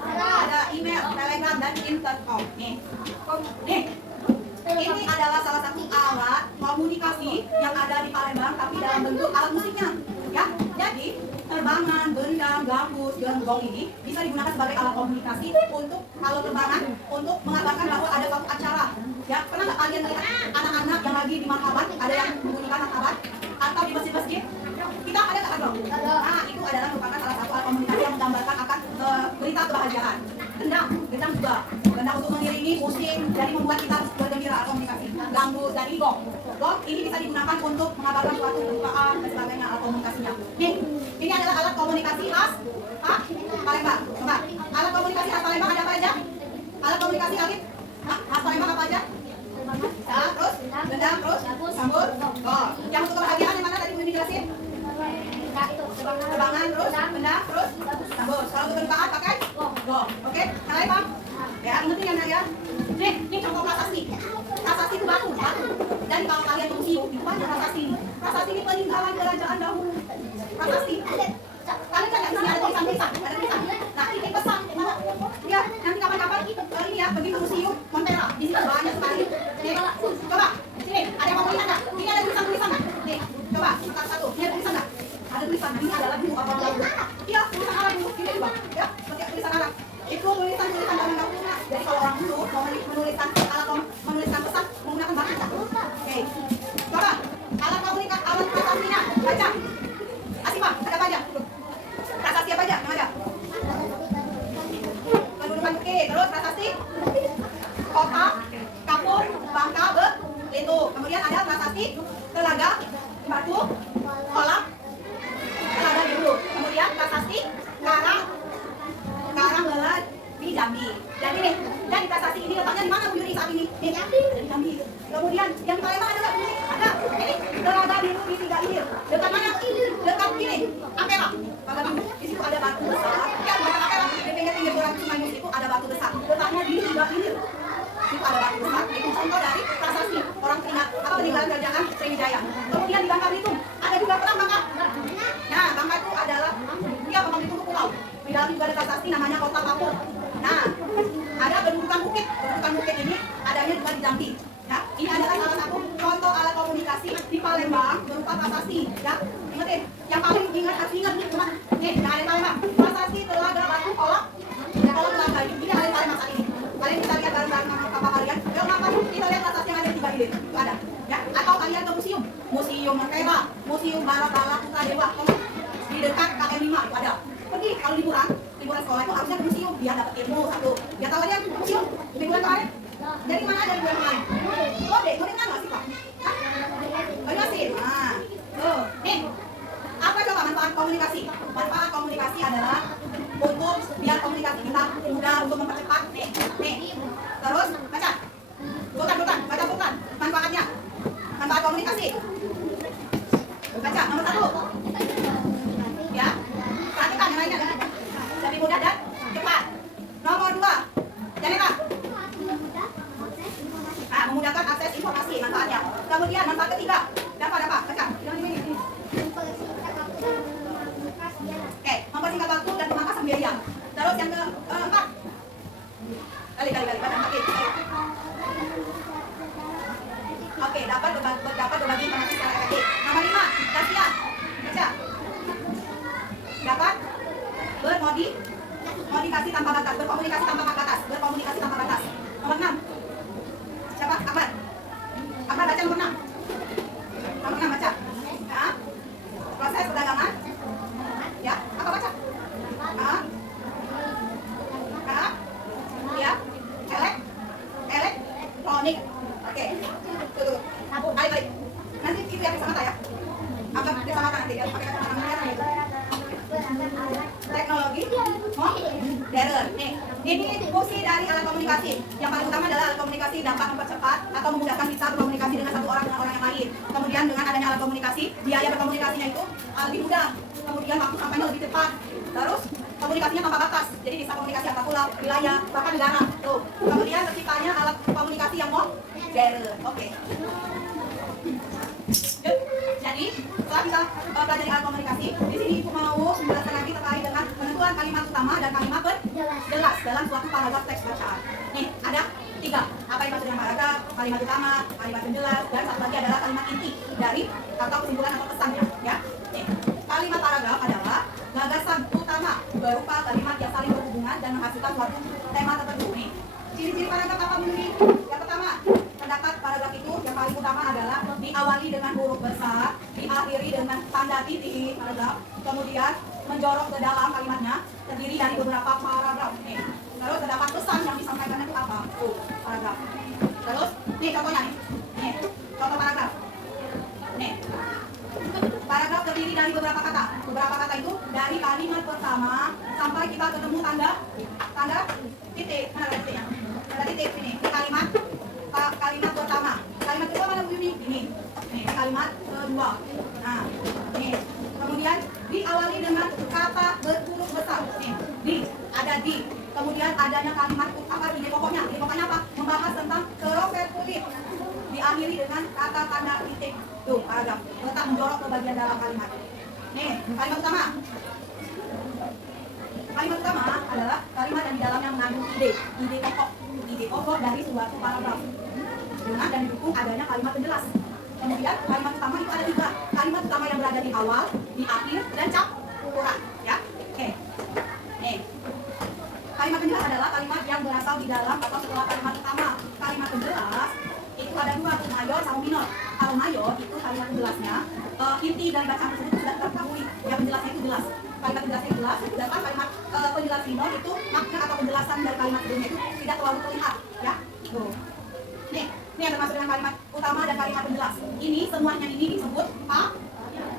Ada email, Telegram, dan intercom. Nih, ini adalah salah satu alat komunikasi yang ada di Palembang, tapi dalam bentuk alat musiknya. Ya, jadi terbangan, bendang, gambus, genggong ini bisa digunakan sebagai alat komunikasi untuk kalau terbangan untuk mengabarkan bahwa ada suatu acara. Ya, pernah nggak kalian melihat anak-anak yang lagi di marhaban, ada yang membunyikan marhaban atau di masjid-masjid? Kita ada nggak kan? Nah, itu adalah merupakan salah satu alat komunikasi yang menggambarkan akan berita kebahagiaan. Gendang juga. Gendang untuk mengiringi musik, jadi membuat kita bergembira alat komunikasi. Gambus dan gong. Gong ini bisa digunakan untuk mengabarkan suatu pembukaan dan sebagainya alat komunikasinya. Nih, ini adalah alat komunikasi khas Palembang. Coba, alat komunikasi khas Palembang ada apa aja? Alat komunikasi khas Palembang apa aja? Ya, terus gendang, terus sambut, gong. Yang untuk kebahagiaan yang mana tadi Bu dijelasin? Terbangan, terus gendang, terus sambut. Kalau untuk kedukaan pakai gong. Oke, yang lain Bang? Ya, ingetin ya. Nih contoh prasasti. Prasasti itu batu. Dan kalau kalian ke museum, itu banyak prasasti ini. Prasasti ini peninggalan kerajaan dahulu. Prasasti. Kalian kan nggak ada tulisan. Nah, ini pesan. Ya, nanti kapan-kapan ini ya, pergi ke museum Montera. Di sini banyak sekali. Nih, coba. Sini, ada yang mau lihat nggak? Ini ada tulisan nggak? Nih, coba. Angkat satu. Ini ada tulisan nggak? Ada tulisan. Ini adalah buku apa dulu? Iya, tulisan Arab dulu. Ini juga. Ya, seperti tulisan Arab. Itu tulisan dahulu. Jadi kalau orang dulu mau menuliskan pesan menggunakan batu. Oke. Coba. Alat komunikasi, alat prasasti-nya. Baca. Asifah, ada apa aja? Prasasti apa aja? Yang ada? Kedudukan oke. Terus prasasti kota, kapur, bangka, itu. Kemudian ada prasasti telaga, batu, kolam, telaga dulu. Kemudian prasasti karang belah di Jambi. Jadi nih, dan prasasti ini letaknya di mana Bu Yuri saat ini? Di Jambi. Kemudian yang Palembang ada nggak Bu Yuri? Ada. Ini telaga biru di Tiga Ilir. Dekat mana? Dekat ini, Ampera. Telaga biru. Di situ ada batu besar. Ya, bukan Ampera. Di pinggir Jalan Sungai Mus itu ada batu besar. Letaknya di Tiga Ilir. Itu ada batu besar. Itu contoh dari prasasti orang peninggalan kerajaan Sriwijaya. Kemudian di Bangka Belitung ada juga perang Bangka. Nah, Bangka itu adalah Bangka Belitung itu pulau. Di dalam juga ada prasasti namanya Kota Papua. Nah, ada pendudukan bukit. Pendudukan bukit ini adanya Ya, ingetin. Yang paling harus ingat nih cuma nih, jangan ada kalimat. Prasasti telaga batu kolak. Kolak telaga ini ada kalimat saat ini. Kalian bisa lihat bareng-bareng sama papa kalian. Yuk kenapa kita lihat prasasti yang ada 3 ide. Itu ada. Ya, atau kalian ke museum. Museum Merdeka, Museum Bala-Bala Putra Dewa. Di dekat KM 5 itu ada. Pergi kalau liburan sekolah itu harusnya ke museum biar dapat ilmu satu. Ya tahu aja museum liburan kemarin. Dari mana dari bulan kemarin? Oh deh, kalian kan nggak sih pak? Hah? Oh masih. Nah, tuh, nih. Apa coba manfaat komunikasi? Manfaat komunikasi adalah untuk biar komunikasi kita mudah untuk mempercepat. Nih. Terus baca. Bukan. Manfaatnya. Manfaat komunikasi. Baca nomor 1. Ya. Perhatikan yang lainnya. Lebih mudah dan cepat. Nomor 2. Jangan memudahkan akses informasi manfaatnya. Kemudian manfaat ketiga. Dapat apa? Baca. Oke, mempersingkat waktu dan memangkas biaya. Terus yang keempat. Kali. Baca lagi. Oke, dapat berbagi informasi secara efektif. Nomor 5. Kasihan. Baca. Dapat berkomunikasi tanpa batas. Nomor 6. Siapa? Akbar baca nomor 6. Nomor 6 baca. Ya. Proses perdagangan. Ya, apa baca? Ya. Elektronik. Oke. Tuh. Baik. Nanti itu yang bersama ya. Agak bersama nanti ya. Pakai kacamata merah gitu. Teknologi modern. Nih, ini fungsi dari alat komunikasi. Yang paling utama adalah alat komunikasi dapat mempercepat atau memudahkan kita berkomunikasi dengan satu orang dengan orang yang lain. Kemudian dengan adanya alat komunikasi, biaya berkomunikasinya itu lebih mudah. Kemudian waktu sampainya lebih cepat. Terus komunikasinya tanpa batas. Jadi bisa komunikasi antar pulau, wilayah, bahkan negara. Tuh. Kemudian terciptanya alat komunikasi yang modern. Oke. Jadi setelah kita pelajari alat komunikasi, di sini aku mau menjelaskan lagi terkait dengan penentuan kalimat utama dan kalimat penjelas dalam suatu paragraf teks bacaan. Nih ada 3. Apa yang maksud dengan paragraf, kalimat utama, kalimat penjelas, dan satu lagi adalah kalimat inti dari atau kesimpulan atau pesannya. Ya. Nih, kalimat paragraf adalah gagasan utama berupa kalimat yang saling berhubungan dan menghasilkan suatu tema tertentu. Nih, ciri-ciri paragraf apa menurut? Yang pertama, terdapat paragraf itu yang paling utama adalah diawali dengan huruf besar, diakhiri dengan tanda titik paragraf, kemudian menjorok ke dalam kalimatnya, terdiri dari beberapa paragraf. Nih, terus terdapat pesan yang disampaikan itu apa? Paragraf. Terus, nih contohnya nih. Nih, contoh paragraf. Nih, paragraf terdiri dari beberapa kata. Beberapa kata itu dari kalimat pertama sampai kita ketemu tanda titik. Mana ada titiknya? Tanda titik ini. Ini kalimat pertama. Kalimat kedua mana Bu Yuni? Ini. Nih, kalimat kedua. Nah, nih. Kemudian diawali dengan kata berhuruf besar. Nih, ada di. Kemudian adanya kalimat apa ini pokoknya? Ini pokoknya apa? Membahas tentang keroket kulit. Diakhiri dengan kata tanda titik. Tuh, paragraf. Letak menjorok ke bagian dalam kalimat. Nih, kalimat utama. Kalimat utama adalah kalimat yang di dalamnya mengandung ide pokok dari suatu paragraf. Dengan dan didukung adanya kalimat penjelas. Kemudian kalimat utama itu ada 3. Kalimat utama yang berada di awal, di akhir, dan campuran. Ya, oke. Nih, kalimat penjelas adalah kalimat yang berasal di dalam atau setelah kalimat utama. Kalimat penjelas itu ada 2, mayor sama minor. Kalau mayor itu kalimat penjelasnya inti dari bacaan tersebut sudah terketahui. Yang penjelasnya itu jelas. Kalimat penjelasnya jelas, sedangkan kalimat penjelas minor itu makna atau penjelasan dari kalimat sebelumnya itu tidak terlalu terlihat. Ya, tuh. Nih, ini yang termasuk dengan kalimat utama dan kalimat penjelas. Ini semuanya ini disebut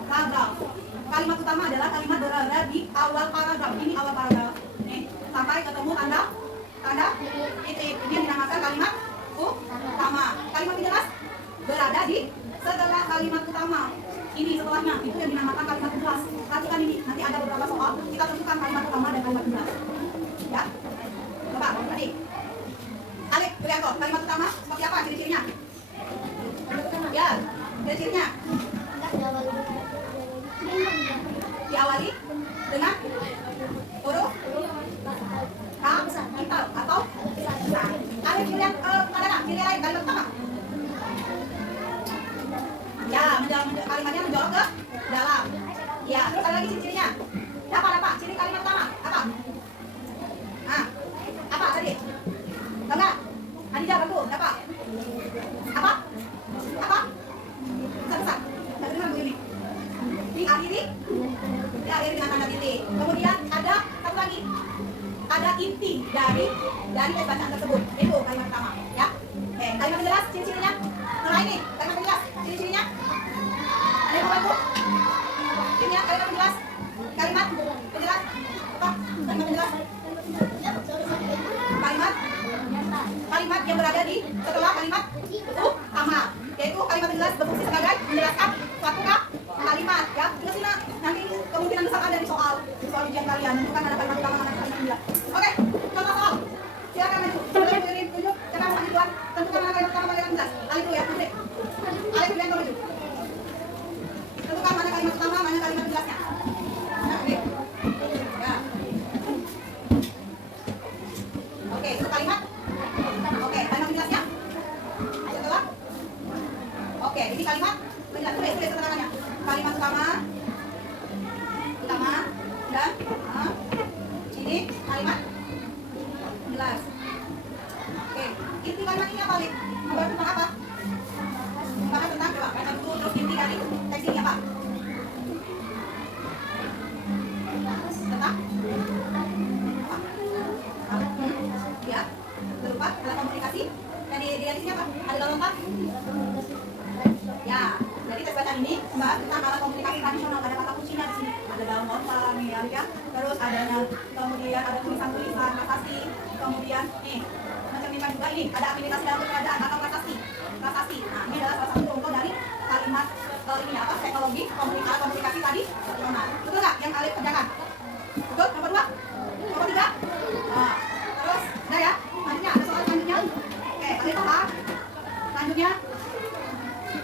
paragraf. Kalimat utama adalah kalimat berada di awal paragraf. Ini awal paragraf. Nih, sampai ketemu tanda titik. Ini yang dinamakan kalimat utama. Kalimat penjelas berada di setelah kalimat utama. Ini setelahnya, itu yang dinamakan kalimat penjelas. Perhatikan ini, nanti ada beberapa soal kita tentukan kalimat utama dan kalimat penjelas. Ya, coba tadi. Alek, lihat kok, kalimat utama seperti apa ciri-cirinya? Ya, ciri-cirinya diawali dengan huruf kapital atau besar. Alek, lihat ada nggak ciri lain kalimat utama? Ya, kalimatnya menjorok ke dalam lagi ciri-cirinya. Apa? Ciri kalimat utama. Apa? Nah, apa tadi? Tahu nggak? Adija bantu. Apa? Apa? Besar. Nggak dengar begini. Diakhiri dengan tanda titik. Kemudian ada satu lagi. Ada inti dari teks bacaan tersebut. Itu kalimat pertama, ya. Oke, kalimat penjelas ciri-cirinya. Nah, ini kalimat penjelas ciri-cirinya. Ada yang mau bantu? Cirinya kalimat penjelas. Kalimat penjelas. Apa? Kalimat penjelas. Kalimat yang berada di setelah kalimat utama, yaitu kalimat penjelas berfungsi sebagai menjelaskan suatu kalimat, ya. Terus ini nanti kemungkinan besar ada di soal ujian kalian, tentukan mana kalimat utama, mana kalimat penjelas. Oke, contoh soal. Silakan maju. Coba tunjuk. Siapa yang maju duluan? Tentukan mana kalimat utama, mana kalimat penjelas. Alif dulu ya, Putri. Alif duluan maju. Tentukan mana kalimat utama, mana kalimat penjelasnya. Nah, oke. Ya. Oke, itu kalimat. Oke, kalimat penjelasnya. Setelah. Oke, ini kalimat penjelas. Tulis tangannya. Kalimat utama, dan ini kalimat penjelas. Oke, inti kalimat ini apa, Lip? Membahas tentang apa? Membahas tentang coba baca dulu, terus inti dari teks ini apa? Tentang apa? Ya, berupa alat komunikasi. Dan di sini apa? Ada lompat. Ya, jadi tes bacaan ini membahas tentang alat komunikasi tradisional. Ada kata kuncinya di sini. Ada dalam nota nih ya. Terus adanya, kemudian ada tulisan-tulisan, prasasti. Kemudian nih, macam ini juga ini ada aktivitas dalam kerajaan atau prasasti. Nah, ini adalah salah satu contoh dari kalimat ini apa? Teknologi komunikasi tadi. Nah, betul nggak yang Alif kerjakan? Betul? Nomor 2? Nomor 3? Nah, terus udah ya. Selanjutnya ada soal selanjutnya. Oke, Alif apa? Selanjutnya.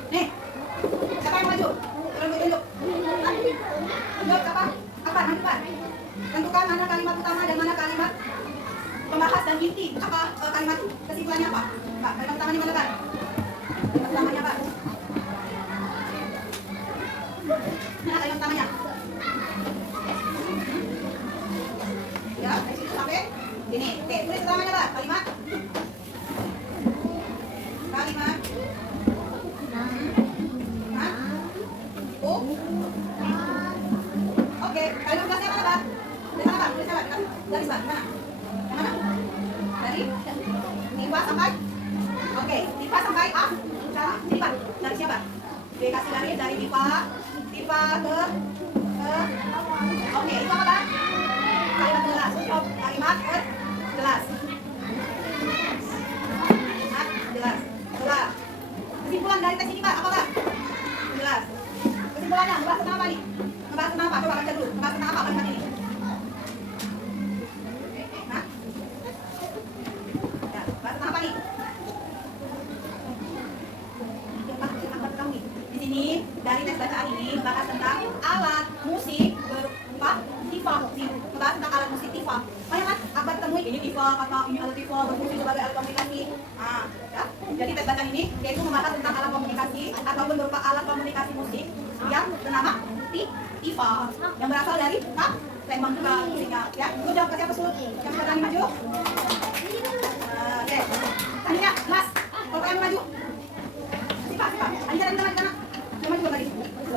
Nih, siapa yang maju? Tunjuk. Tunjuk apa? Apa? Nantikan. Tentukan mana kalimat utama dan mana kalimat pembahas dan inti. Apa kalimat kesimpulannya apa? Pak, kalimat utamanya mana kan? Kalimat utamanya apa? Mana kalimat utamanya? Ya, dari situ sampai sini. Oke, tulis utamanya Pak. Kalimat. Oke, kalimat penjelasnya mana, Pak? Dari mana, Pak? Tulisnya, Pak? Garis, Pak? Mana? Yang mana? Dari tifa sampai? Oke, tifa sampai A? Sini, Pak. Dari siapa? Dikasih garis dari tifa ke oke, itu apa, Pak? Kalimat jelas. Kalimat jelas. Jelas. Coba. Kesimpulan dari tes ini, Pak, apa, Pak? Jelas. Kesimpulannya, ngebahas tentang apa nih? Ngebahas tentang apa? Coba baca dulu. Ngebahas tentang apa kalimat ini? Nah? Ya, ngebahas tentang apa nih? Di sini, dari tes bacaan ini, bahas tentang alat musik berupa tifa. Ngebahas tentang alat musik tifa. Banyak kan? Apa ditemui? Ini tifa, kata ini alat tifa, berfungsi sebagai alat komunikasi. Nah, ya. Jadi tes bacaan ini, yaitu membahas tentang alat komunikasi ataupun berupa alat komunikasi musik yang bernama tifa, yang berasal dari Lembang juga musiknya. Ya, lu jawab ke siapa dulu? Yang berani maju? Oke, tadinya Mas, kalau kalian maju, Asipa, Anja dan mana di sana? Yang maju tadi,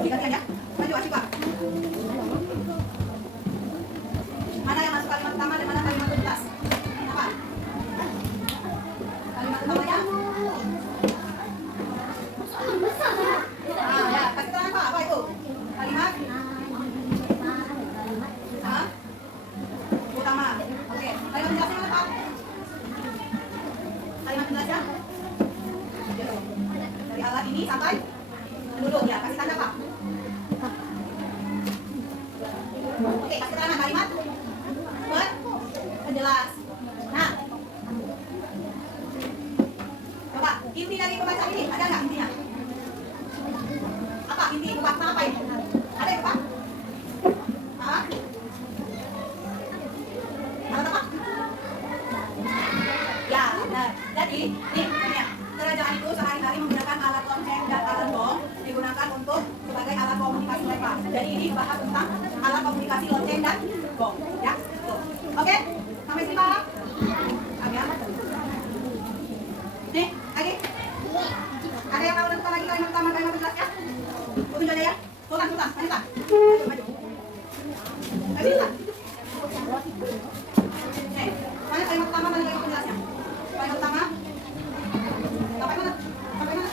gantian ya, maju Asipa. Mana yang masuk kalimat pertama dan mana kalimat tuntas? Apa? Kalimat utamanya? Ya, kasih terang apa itu? Kalimat utama. Oke, kalimat penjelasnya mana, Pak? Kalimat penjelasnya? Dari alat ini sampai duduk ya, kasih tanda, Pak. Oke, kasih tanda kalimat penjelas. Nah, coba inti dari pembacaan ini ada nggak intinya? Apa inti pembahasan apa ini? Ada ya, Pak? Hah? Alat apa? Ya, nah, jadi nih, kerajaan itu sehari-hari menggunakan alat lonceng dan alat gong digunakan untuk sebagai alat komunikasi mereka. Jadi ini bahas tentang alat komunikasi lonceng dan gong. Ya, tuh. Oke, sampai sini Pak. Agak. Nih, lagi. Ada yang mau nonton lagi kalimat pertama kalimat penjelasnya? Tunjuk aja ya. Sultan, Manita. Maju. Ayo, Sultan. Nih, mana kalimat pertama, mana kalimat penjelasnya? Kalimat pertama. Sampai mana? Sampai mana?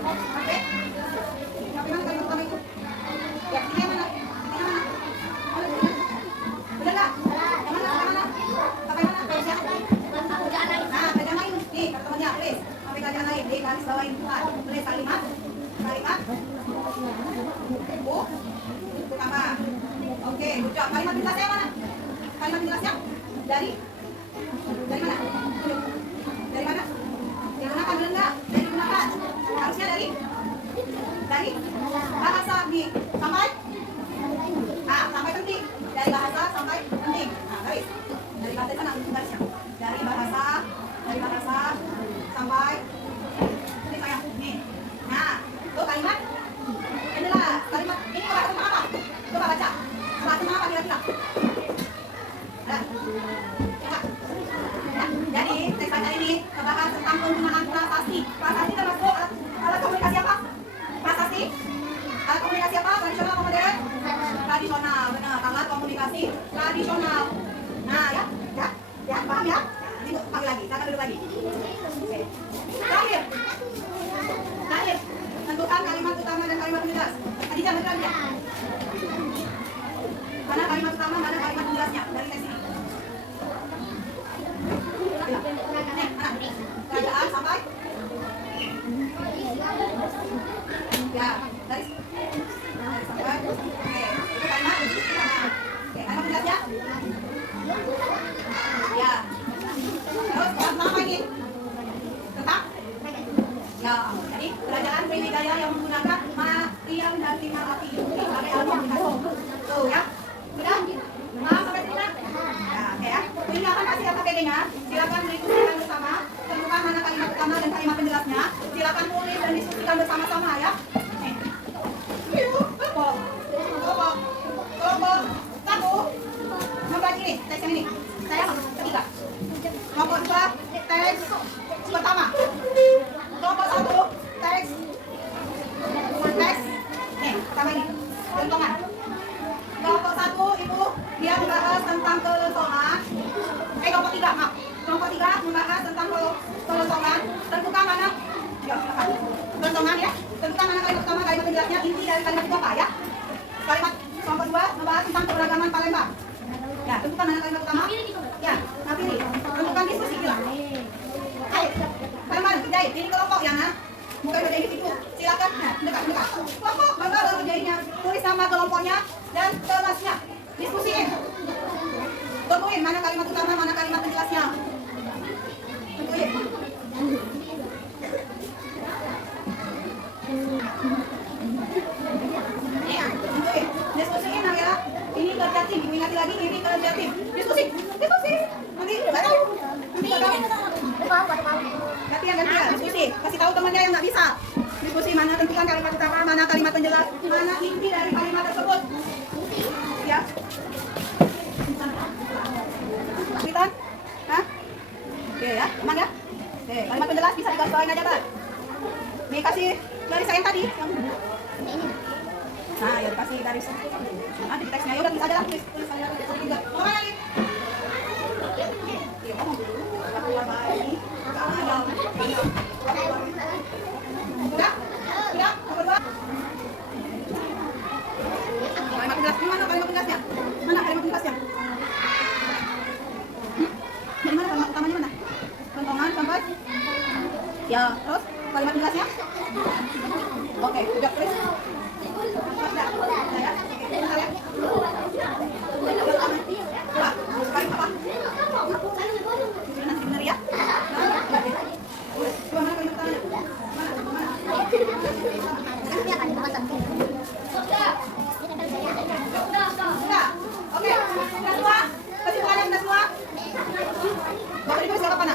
Sampai? Sampai mana kalimat pertama itu? Ya, tiga mana? Tiga mana? Udah nggak? Yang mana? Yang mana? Sampai mana? Nah, kerjaan lain. Nih, kata temannya, tulis. Sampai kerjaan lain. Di garis bawain Pak. Tulis kalimat. Pertama. Oke, ucap. Kalimat penjelasnya mana? Kalimat penjelasnya dari mana? Dari mana? Digunakan benar nggak? Dari digunakan. Harusnya dari bahasa nih sampai sampai penting. Dari bahasa sampai penting. Nah, garis. Dari bahasa itu nanti garisnya. Dari bahasa sampai ini saya nih. Nah, itu kalimat inilah kalimat ini bahasa tentang apa? Coba baca. Bahasa tentang apa kira-kira? Jadi teks baca ini membahas tentang penggunaan prasasti. Prasasti termasuk alat komunikasi apa? Prasasti? Alat komunikasi apa? Tradisional atau modern? Tradisional, benar. Alat komunikasi tradisional. Nah, ya, paham ya? Nanti panggil lagi, saya akan duduk lagi. Oke. Terakhir, tentukan kalimat utama dan kalimat penjelas. Adija, beneran ya? Mana kalimat utama, mana kalimat penjelasnya dari teks ini? Kerajaan sampai ya dari sampai oke itu kalimat oke kalimat penjelasnya ya terus apa ini tentang ya jadi kerajaan Sriwijaya yang menggunakan Mariam dan Timah api sebagai alat komunikasi tuh ya sudah maaf sampai sini ya oke ya ini akan kasih kata bedanya silakan diskusikan bersama tentukan mana kalimat utama dan kalimat penjelasnya silakan tulis dan diskusikan bersama-sama ya kelompok 1 membaca ini teks yang ini saya ketiga kelompok 2 teks pertama kelompok 1 teks nih pertama ini kelontongan kelompok 1 ibu dia membahas tentang kelontongan kelompok 3 maaf kelompok 3 membahas tentang kelontongan tentukan mana ya kelontongan ya tentukan mana kalimat pertama kalimat penjelasnya inti dari kalimat itu apa ya kalimat kelompok 2 membahas tentang keberagaman Palembang ya tentukan mana kalimat pertama ya pilih tentukan diskusi gila ayo Palembang kerjain ini kelompok ya nah bukan kerjain itu silakan nah dekat kelompok bangga baru kerjainnya tulis nama kelompoknya dan kelasnya diskusiin tentuin mana kalimat utama mana kalimat penjelasnya tentuin diskusiin ya ini kerja tim ingat lagi ini kerja tim diskusi nanti gantian diskusi kasih tahu temannya yang nggak bisa diskusi mana tentukan kalimat utama mana kalimat penjelas mana inti dari kalimat tersebut ya Witan oke ya aman ya oke kalimat penjelas bisa digarisbawahin aja kan nih kasih garis saya yang tadi yang nah ya kasih garis di teksnya ya udah bisa aja lah tulis aja ngomong lagi udah kalimat penjelasnya mana kalimat penjelasnya dari mana kalimat utamanya mana kentongan sampai ya terus kalimat penjelasnya oke udah tulis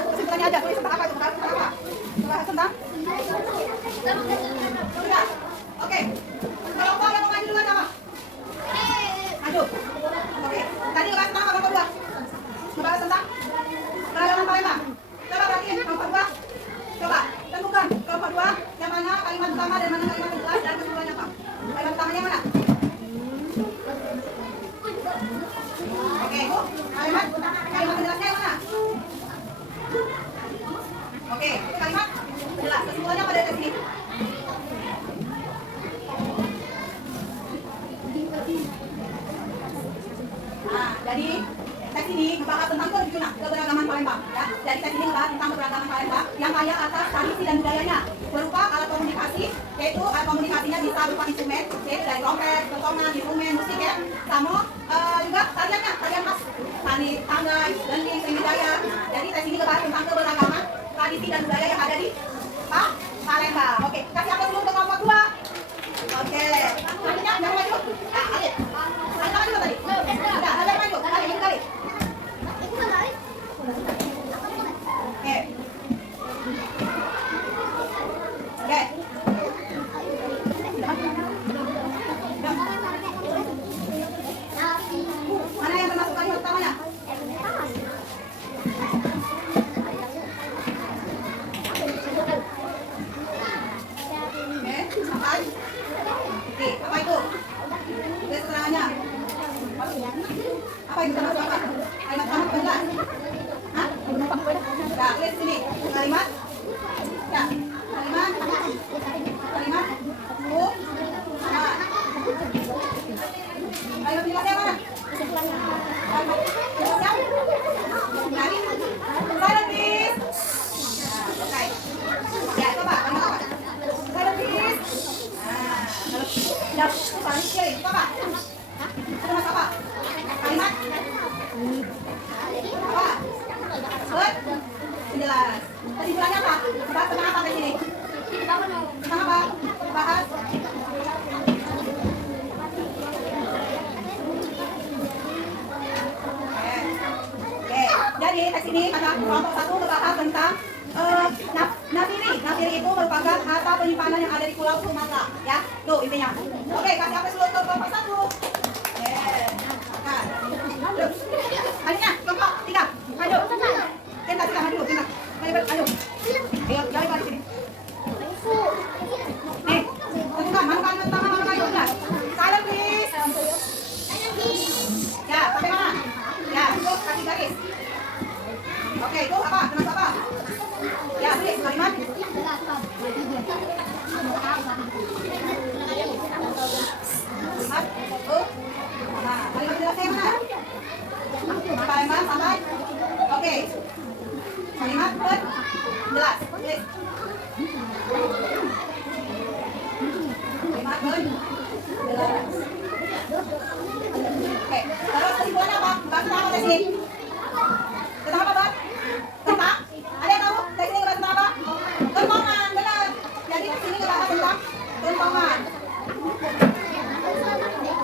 kesimpulannya aja tulis tentang apa bahas tentang Jadi teks ini membahas tentang keberagaman Palembang. Ya. Jadi teks ini membahas tentang keberagaman Palembang yang kaya atas tradisi dan budayanya, berupa alat komunikasi, yaitu alat komunikasinya bisa berupa instrumen, yaitu dari trompet, kentongan, instrumen musik ya, sama juga tariannya, tarian khas, tari tanggai, gending, sriwijaya. Jadi teks ini membahas tentang keberagaman tradisi dan budaya yang ada di Palembang. Oke, kasih aplaus dulu untuk kelompok 2. Oke, selanjutnya jangan maju. Nah, Adit. Ada maju tadi? Udah, ada maju. Kali ini kali. Oke. Oke. Mana yang termasuk kalimat utamanya? Oke, apa itu? Tulis keterangannya. Apa itu termasuk apa? Kalimat sama atau enggak? Hah? Ya, tulis di sini. Kalimat. Ya, kalimat. Kalimat. Nah. Kalimat penjelasannya mana? Kalimat penjelasannya? Dari. Silent please. Oke. Ya, itu apa? Kalimat apa? Silent please. Nah, paling kiri, itu apa? Itu mas apa? Kalimat? Apa? Jelas. Kesimpulannya apa? Bahas tentang apa di sini? Tentang apa? Bahas. Oke. Jadi teks ini kata kelompok 1 membahas tentang nafiri. Nafiri itu merupakan harta penyimpanan yang ada di Pulau Sumatera, ya. Tuh intinya. Oke, kasih apa dulu untuk kelompok 1. Nah. Ayo, kelompok 3. Ayo. Kita maju, kita. Ayo. Ayo, jalan balik sini. Nih, masukkan tangan udah. Silent please. Ya, sampai mana? Ya, cukup kasih garis. Oke, itu apa? Termasuk apa? Ya, tulis kalimat. Nah, kalimat jelasnya mana? Kalimat sampai. Oke. Kalimat jelas. Tulis. Kalimat jelas. Oke, terus kesimpulannya apa? Bahas tentang apa di sini? Tentang apa, Bang? Tentang? Ada yang tahu? Teks ini ngebahas tentang apa? Kentongan, benar. Jadi teks ini ngebahas tentang kentongan.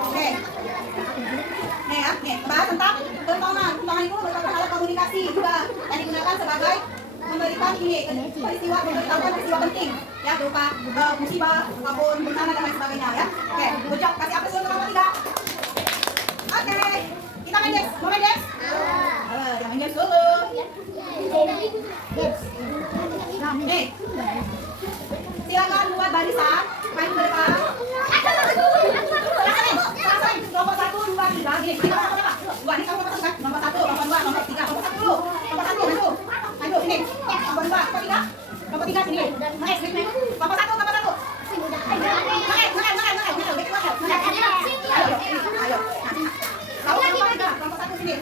Oke. Nih ya, nih, bahas tentang kentongan. Kentongan itu merupakan alat komunikasi juga yang digunakan sebagai memberitakan peristiwa penting ya, berupa musibah ataupun bencana dan lain sebagainya ya. Oke, ucap kasih aplaus untuk kelompok 3. Oke, kita main games. Mau main games? Jangan main games dulu. Nih, silakan buat barisan, main ke depan. Selesai, nomor 1, 2, 3. Gini, kita nomor berapa? 2, ini kamu nomor 1 kan? Nomor 1, nomor 2, nomor 3. Nomor 1 dulu. Nomor 1, maju. Maju, sini. Nomor 2, nomor 3. Nomor 3, sini. Nomor 1, nomor 1. Ayo. Kamu nomor 3, nomor 1 sini.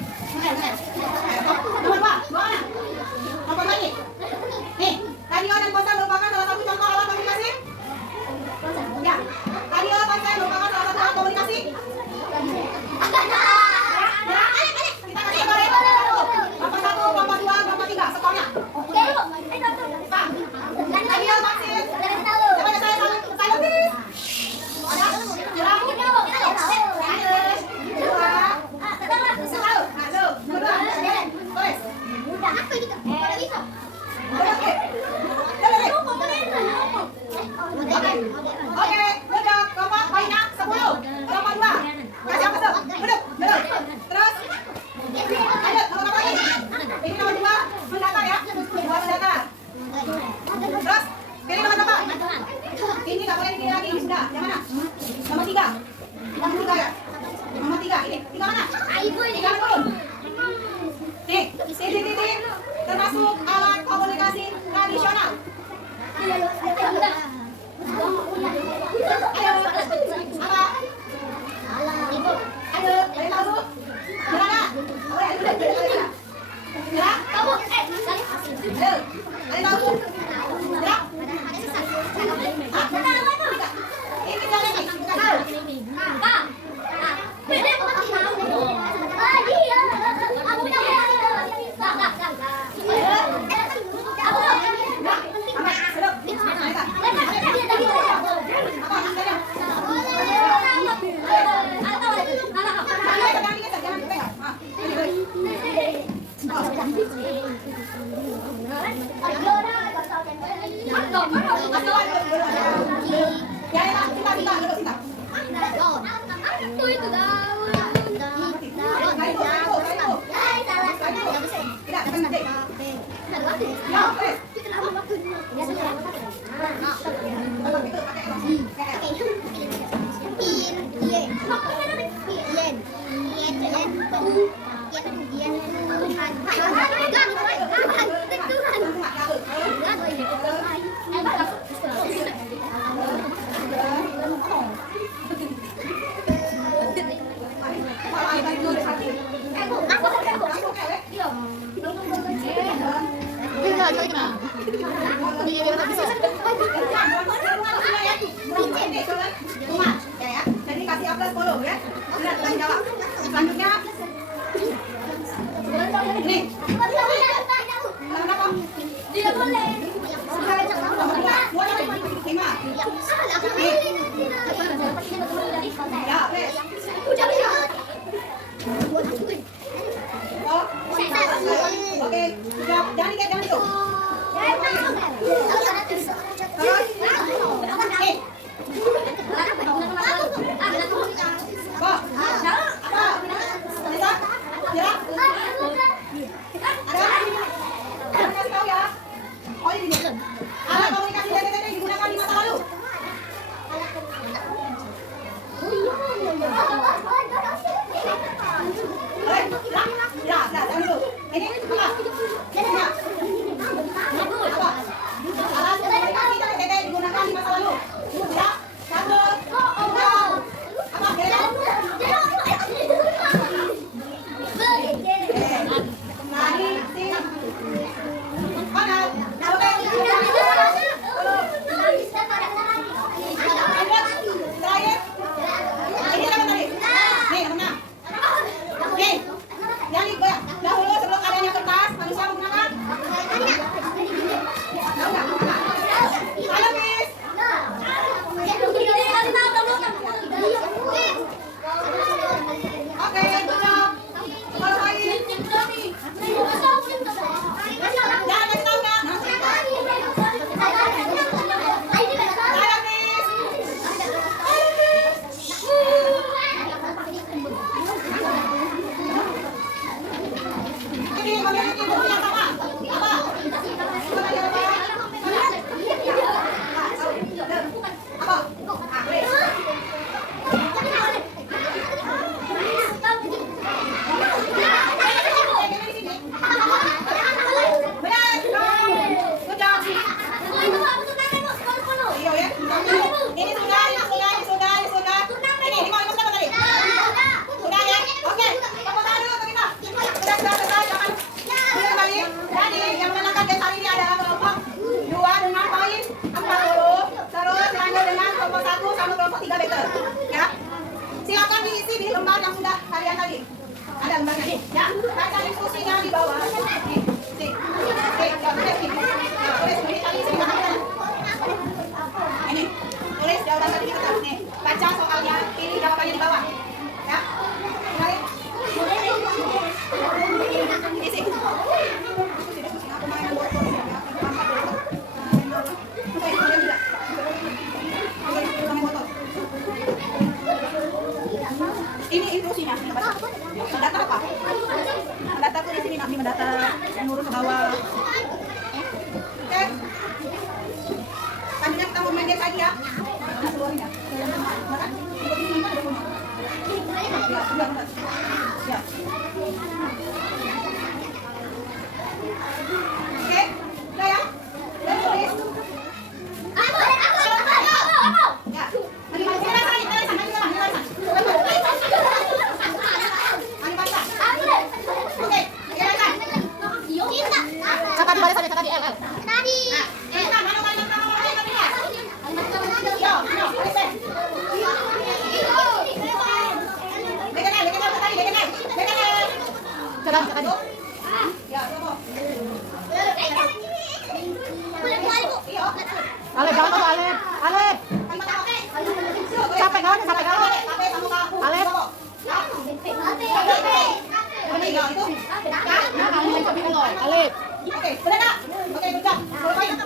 Nomor 2, mana? Nomor lagi. Nih, radio dan ponsel merupakan salah satu contoh alat komunikasi. Ya, radio dan ponsel merupakan salah satu alat komunikasi. Tidak, tekan adik. Ya, wes. Jadi kasih aplaus follow ya. Sudah tekan jawab. Selanjutnya ini. Kenapa? Tidak boleh. Lima. Ya, wes. Oh, oke. Sudah. Jangan ikat, jangan itu. Terus. Oke. Kok? Apa? Bisa? Ya? Ada? Ada kasih tahu ya? Oh ini. Alat komunikasi DTT digunakan di masa lalu. Ya, jangan dulu. Ini apa? Ya. Apa? Alat komunikasi DTT digunakan di masa lalu. Ya. Satu. Dua. Apa? Beda? Lagi, sini. Mana? Oke. Terakhir. Ini siapa tadi? Nih, mana? Nih. Yang digoyang. Dahulu sebelum adanya kertas, manusia menggunakan? Halo, Miss. Oke, good job. Kalau lain. Jangan kasih tahu, Kak. Halo, Miss. Ini memiliki buku yang sama. Apa? Coba jawab ya. Apa? Ah, boleh. Benar. Good job. Iya ya. Ini sudah. Ini mau ikut apa tadi? Sudah ya. Oke. Tepuk tangan dulu untuk kita. Sudah selesai. Jangan kembali. Jadi yang menangkan game hari ini adalah kelompok 2 dengan poin 40. Terus lanjut dengan kelompok 1 sama kelompok 3 better. Ya. Silakan diisi di lembar yang sudah kalian tadi. Ada lembarnya nih. Ya. Baca diskusinya di bawah. Nih. Ini tulis jawaban tadi di kertas nih. Baca soalnya, pilih jawabannya di bawah. Ya. Mari. Isi. Aku mainan botol ya. Ini instruksinya. Mendata apa? Mendata tuh di sini nanti mendata menurut ke bawah. Oke. Selanjutnya kita mau main game lagi ya. Nah, keluarin ya. Makan. Ya. Oke. Udah ya. Udah tulis. Ya. Alep, jangan kamu Alep. Alep. Capek kawan, capek kawan. Alep. Alep. Oke, benar tak? Oke, udah. Boleh main.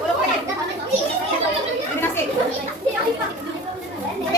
Boleh main. Terima kasih. Oke.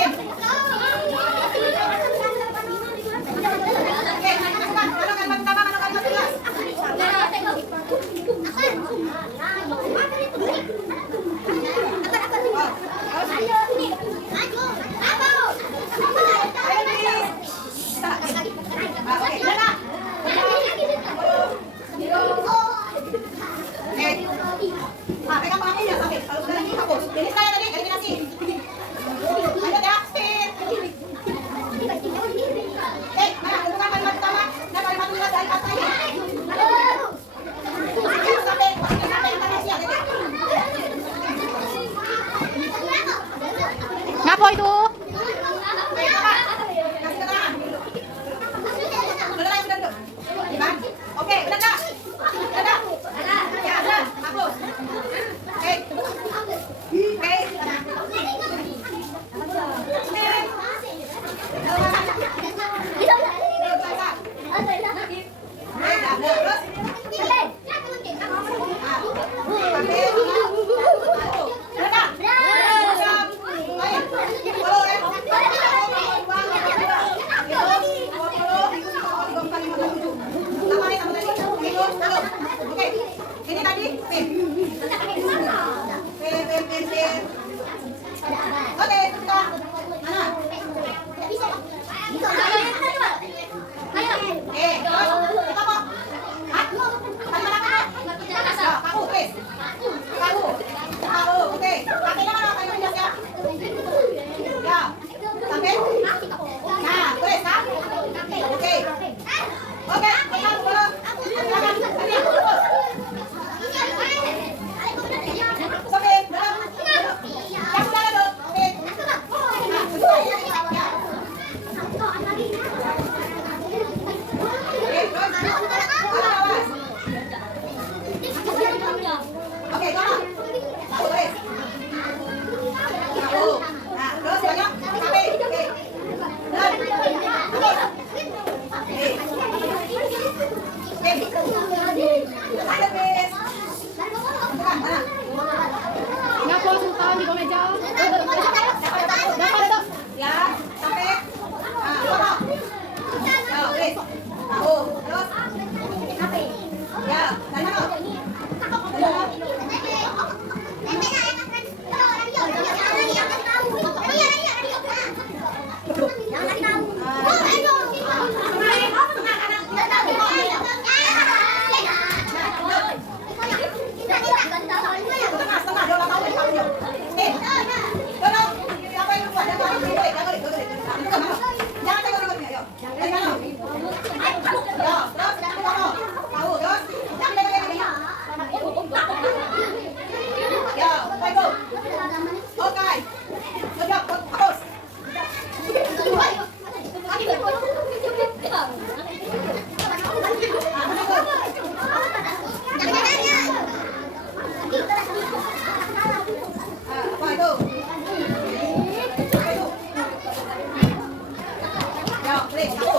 Tulis satu.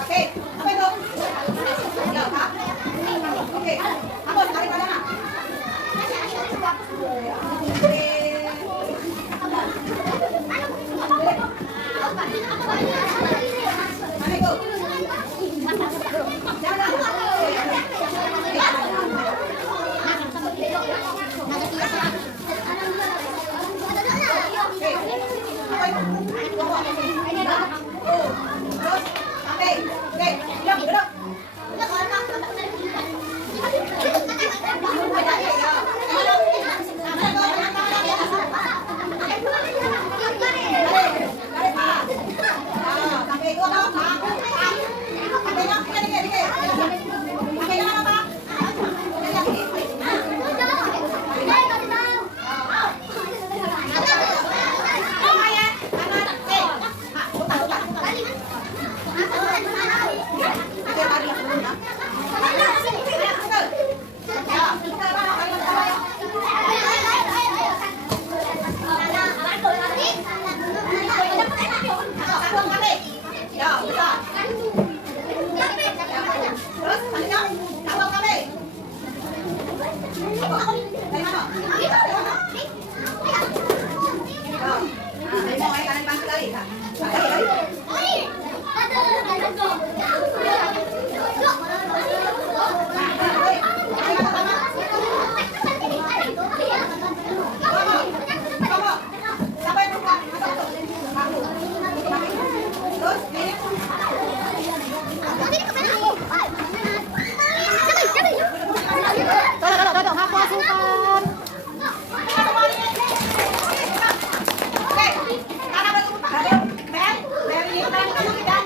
Oke, apa itu? Ya, Kak. Oke, apa tarik mana? Mana itu? Jangan. Oke, apa itu? Terus, sampai. Oke, diam, duduk. Sampai itu apa? Sampainya, dikit. Sampainya apa, Pak? Ya, bisa. Terus, selanjutnya, tahu kami. Dari mana? Dari mau kanan depan sekali, Kak. Siapa yang buka? Terus, ini. Dodok, ngaku asupan. Oke, karena baru Ben, dari ini kalian ketemu tidak?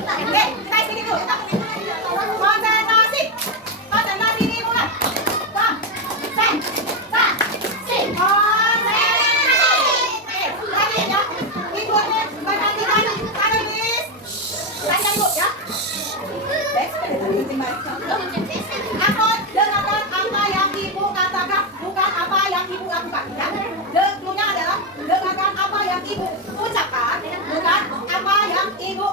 Oke, kita sini dulu. Konsentrasi. Konsentrasi ini mulai. Konsentrasi. Oke, lagi ya. Ikutnya berhenti-henti. Kanan, please. Panjang, Bu, ya. Akon, dengarkan apa yang ibu katakan, bukan apa yang ibu lakukan. Ya. Dulunya adalah dengarkan apa yang ibu ucapkan, bukan apa yang ibu.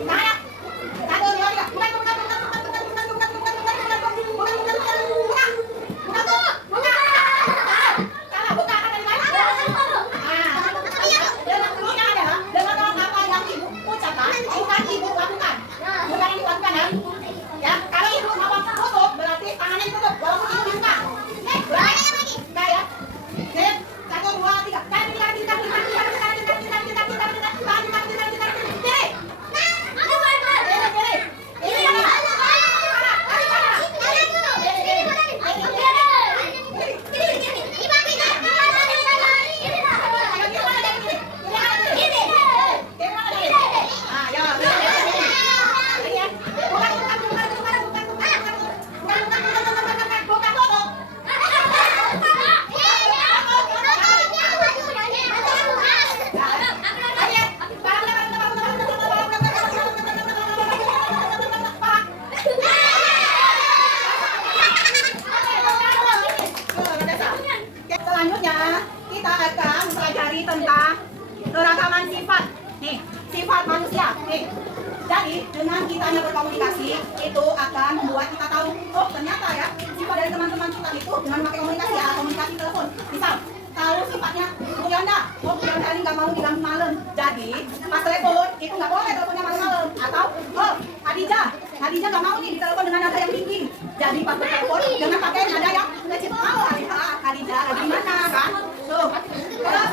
Tanya. Satu, dua, tiga. Bukan. Salah, bukan. Kan dari mana? Dulunya adalah dengarkan apa yang ibu ucapkan, bukan ibu lakukan. Bukan yang dilakukan ya. Ya, kalau ibu mau tutup berarti tangannya ditutup walaupun ibu dibuka. Enggak ya. Oke, 1, 2, 3. Selanjutnya kita akan mempelajari tentang keragaman sifat. Nih, sifat manusia. Nih. Jadi dengan kitanya berkomunikasi itu akan membuat kita tahu, oh ternyata ya sifat dari teman-teman kita itu dengan memakai komunikasi ya, komunikasi telepon. Misal tahu sifatnya Bu Yanda, oh Bu Yanda ini nggak mau diganggu malam. Jadi pas telepon itu nggak boleh teleponnya malam-malam. Atau oh Hadijah nggak mau nih ditelepon dengan nada yang tinggi. Jadi pas bertelepon dengan pakai nada yang kecil. Halo Hadijah, lagi di mana kan? Tuh. Terus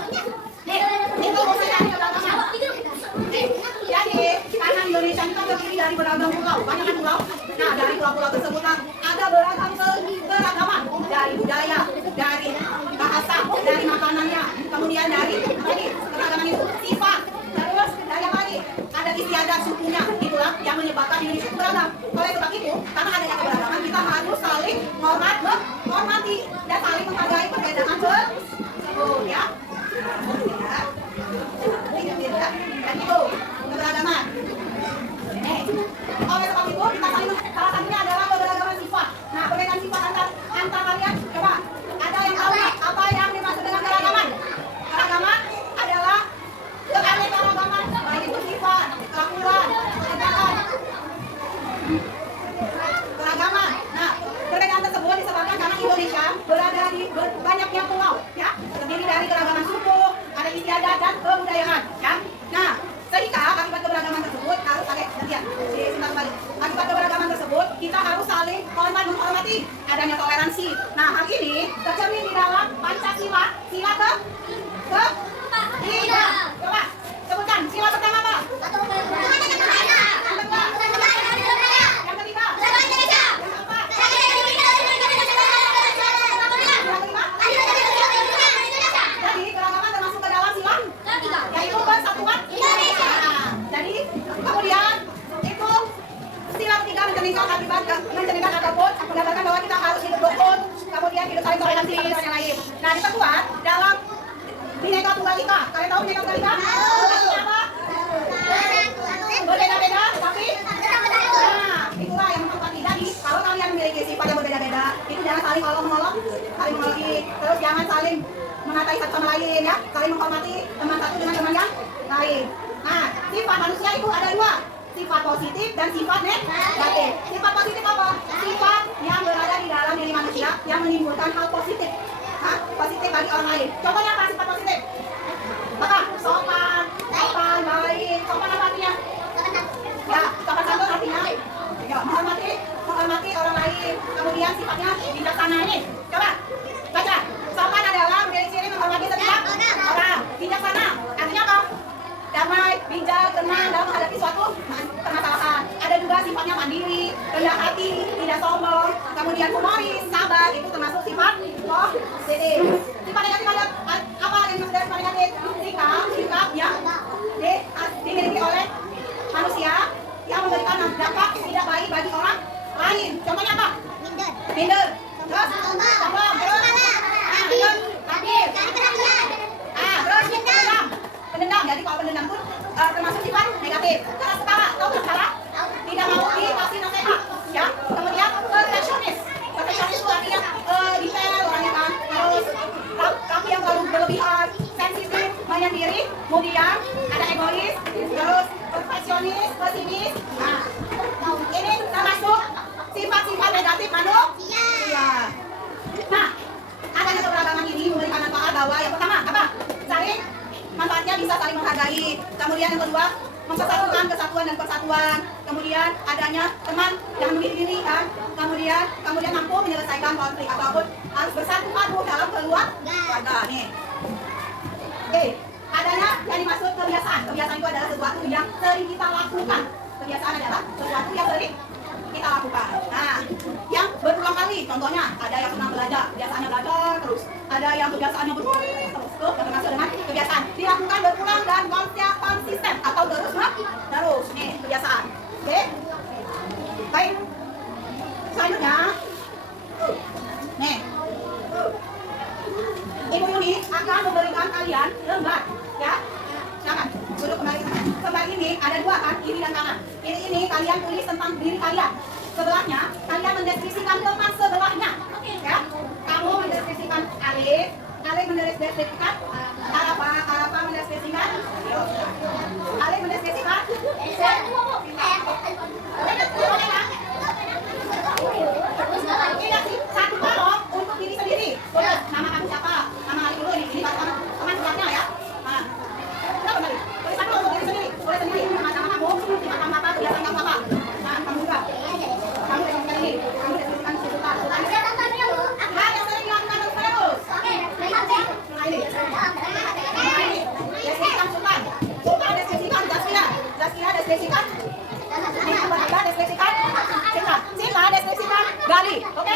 nih, itu saya ke belakang. Jadi karena Indonesia itu terdiri dari beragam pulau, banyak kan pulau. Nah dari pulau-pulau tersebut ada beragam keragaman dari budaya, dari bahasa, dari makanannya, kemudian dari keragaman itu sifat, terus dari apa lagi? Ada istiadat sukunya, itulah yang menyebabkan Indonesia itu beragam. Oleh sebab itu, karena adanya keberagaman, kita harus saling menghormati dan saling menghargai perbedaan tersebut, ya. mencerminkan ataupun menggambarkan bahwa kita harus hidup rukun, kemudian hidup saling toleransi satu dengan yang lain. Nah, diperkuat dalam Bhinneka Tunggal Ika. Kalian tahu Bhinneka Tunggal Ika? Artinya apa? Berbeda-beda, tapi nah, itulah yang memperkuat kita. Jadi, kalau kalian memiliki sifat yang berbeda-beda, itu jangan saling olok-olok, saling mengolok, terus jangan saling mengatai satu sama lain ya, saling menghormati teman satu dengan teman yang lain. Nah, sifat manusia itu ada dua, sifat positif dan sifat negatif. Sifat positif apa? Sifat yang berada di dalam diri manusia yang menimbulkan hal positif. Positif bagi orang lain. Contohnya apa sifat positif? Apa? Sopan, baik. Sopan apa artinya? Ya, sopan santun artinya ya, menghormati orang lain. Kemudian sifatnya bijaksana nih. Coba baca. Sopan adalah menjadi ciri menghormati setiap orang. Bijaksana artinya apa? Damai, bijak, tenang dalam menghadapi suatu permasalahan. Ada juga sifatnya mandiri, rendah hati, tidak sombong, kemudian humoris, sabar, itu termasuk sifat positif. Sifat negatif ada apa yang dimaksud dari sifat negatif? Sikap yang dimiliki oleh manusia yang memberikan dampak tidak baik bagi orang lain. Contohnya apa? Minder. Terus sombong. Terus takdir. Terus pendendam. Jadi kalau pendendam pun termasuk sifat negatif. Keras kepala, tahu keras kepala? Tidak mau dikasih nasihat. Ya. Kemudian perfeksionis. Perfeksionis itu artinya detail orangnya kan. Terus tapi yang terlalu berlebihan, sensitif, menyendiri. Kemudian ada egois. Terus perfeksionis, pesimis. Nah, ini termasuk sifat-sifat negatif manusia. Nah, adanya keberagaman ini memberikan manfaat bahwa yang pertama apa? Saling manfaatnya bisa saling menghargai. Kemudian yang kedua, mempersatukan kesatuan dan persatuan. Kemudian adanya teman yang memilih kan. Kemudian mampu menyelesaikan konflik ataupun harus bersatu padu dalam keluarga nih. Oke, adanya yang dimaksud kebiasaan. Kebiasaan itu adalah sesuatu yang sering kita lakukan. Kebiasaan adalah sesuatu yang sering kita lakukan. Nah, yang berulang kali, contohnya ada yang pernah belajar, biasanya belajar terus. Ada yang kebiasaannya berulang terus, itu termasuk dengan kebiasaan. Dilakukan berulang dan konsisten atau terus. Nih, kebiasaan. Oke. Baik. Selanjutnya, nih, Ibu Yuni akan memberikan kalian lembar, ya. Silakan, duduk kembali. Lembar ini ada dua kan, kiri dan kanan. Ini kalian tulis tentang diri kalian. Sebelahnya, kalian mendeskripsikan teman sebelahnya. Ya, kamu mendeskripsikan Alif mendeskripsikan Arafa mendeskripsikan Alif mendeskripsikan ini satu kolom untuk diri sendiri. Tulis nama kamu siapa? Nama Alif dulu ini teman sebelahnya ya. Nah, kembali. Tulis satu untuk diri sendiri. Tulis sendiri nama kamu, sifat kamu apa, kebiasaan kamu apa. Nah, kamu juga. Kamu deskripsikan ini. Kamu deskripsikan Sultan. Nah, yang sering dilakukan terus. Nah, ini. Deskripsikan Sultan. Sultan deskripsikan Zaskia deskripsikan. Mbak deskripsikan Cinta deskripsikan Gali. Oke?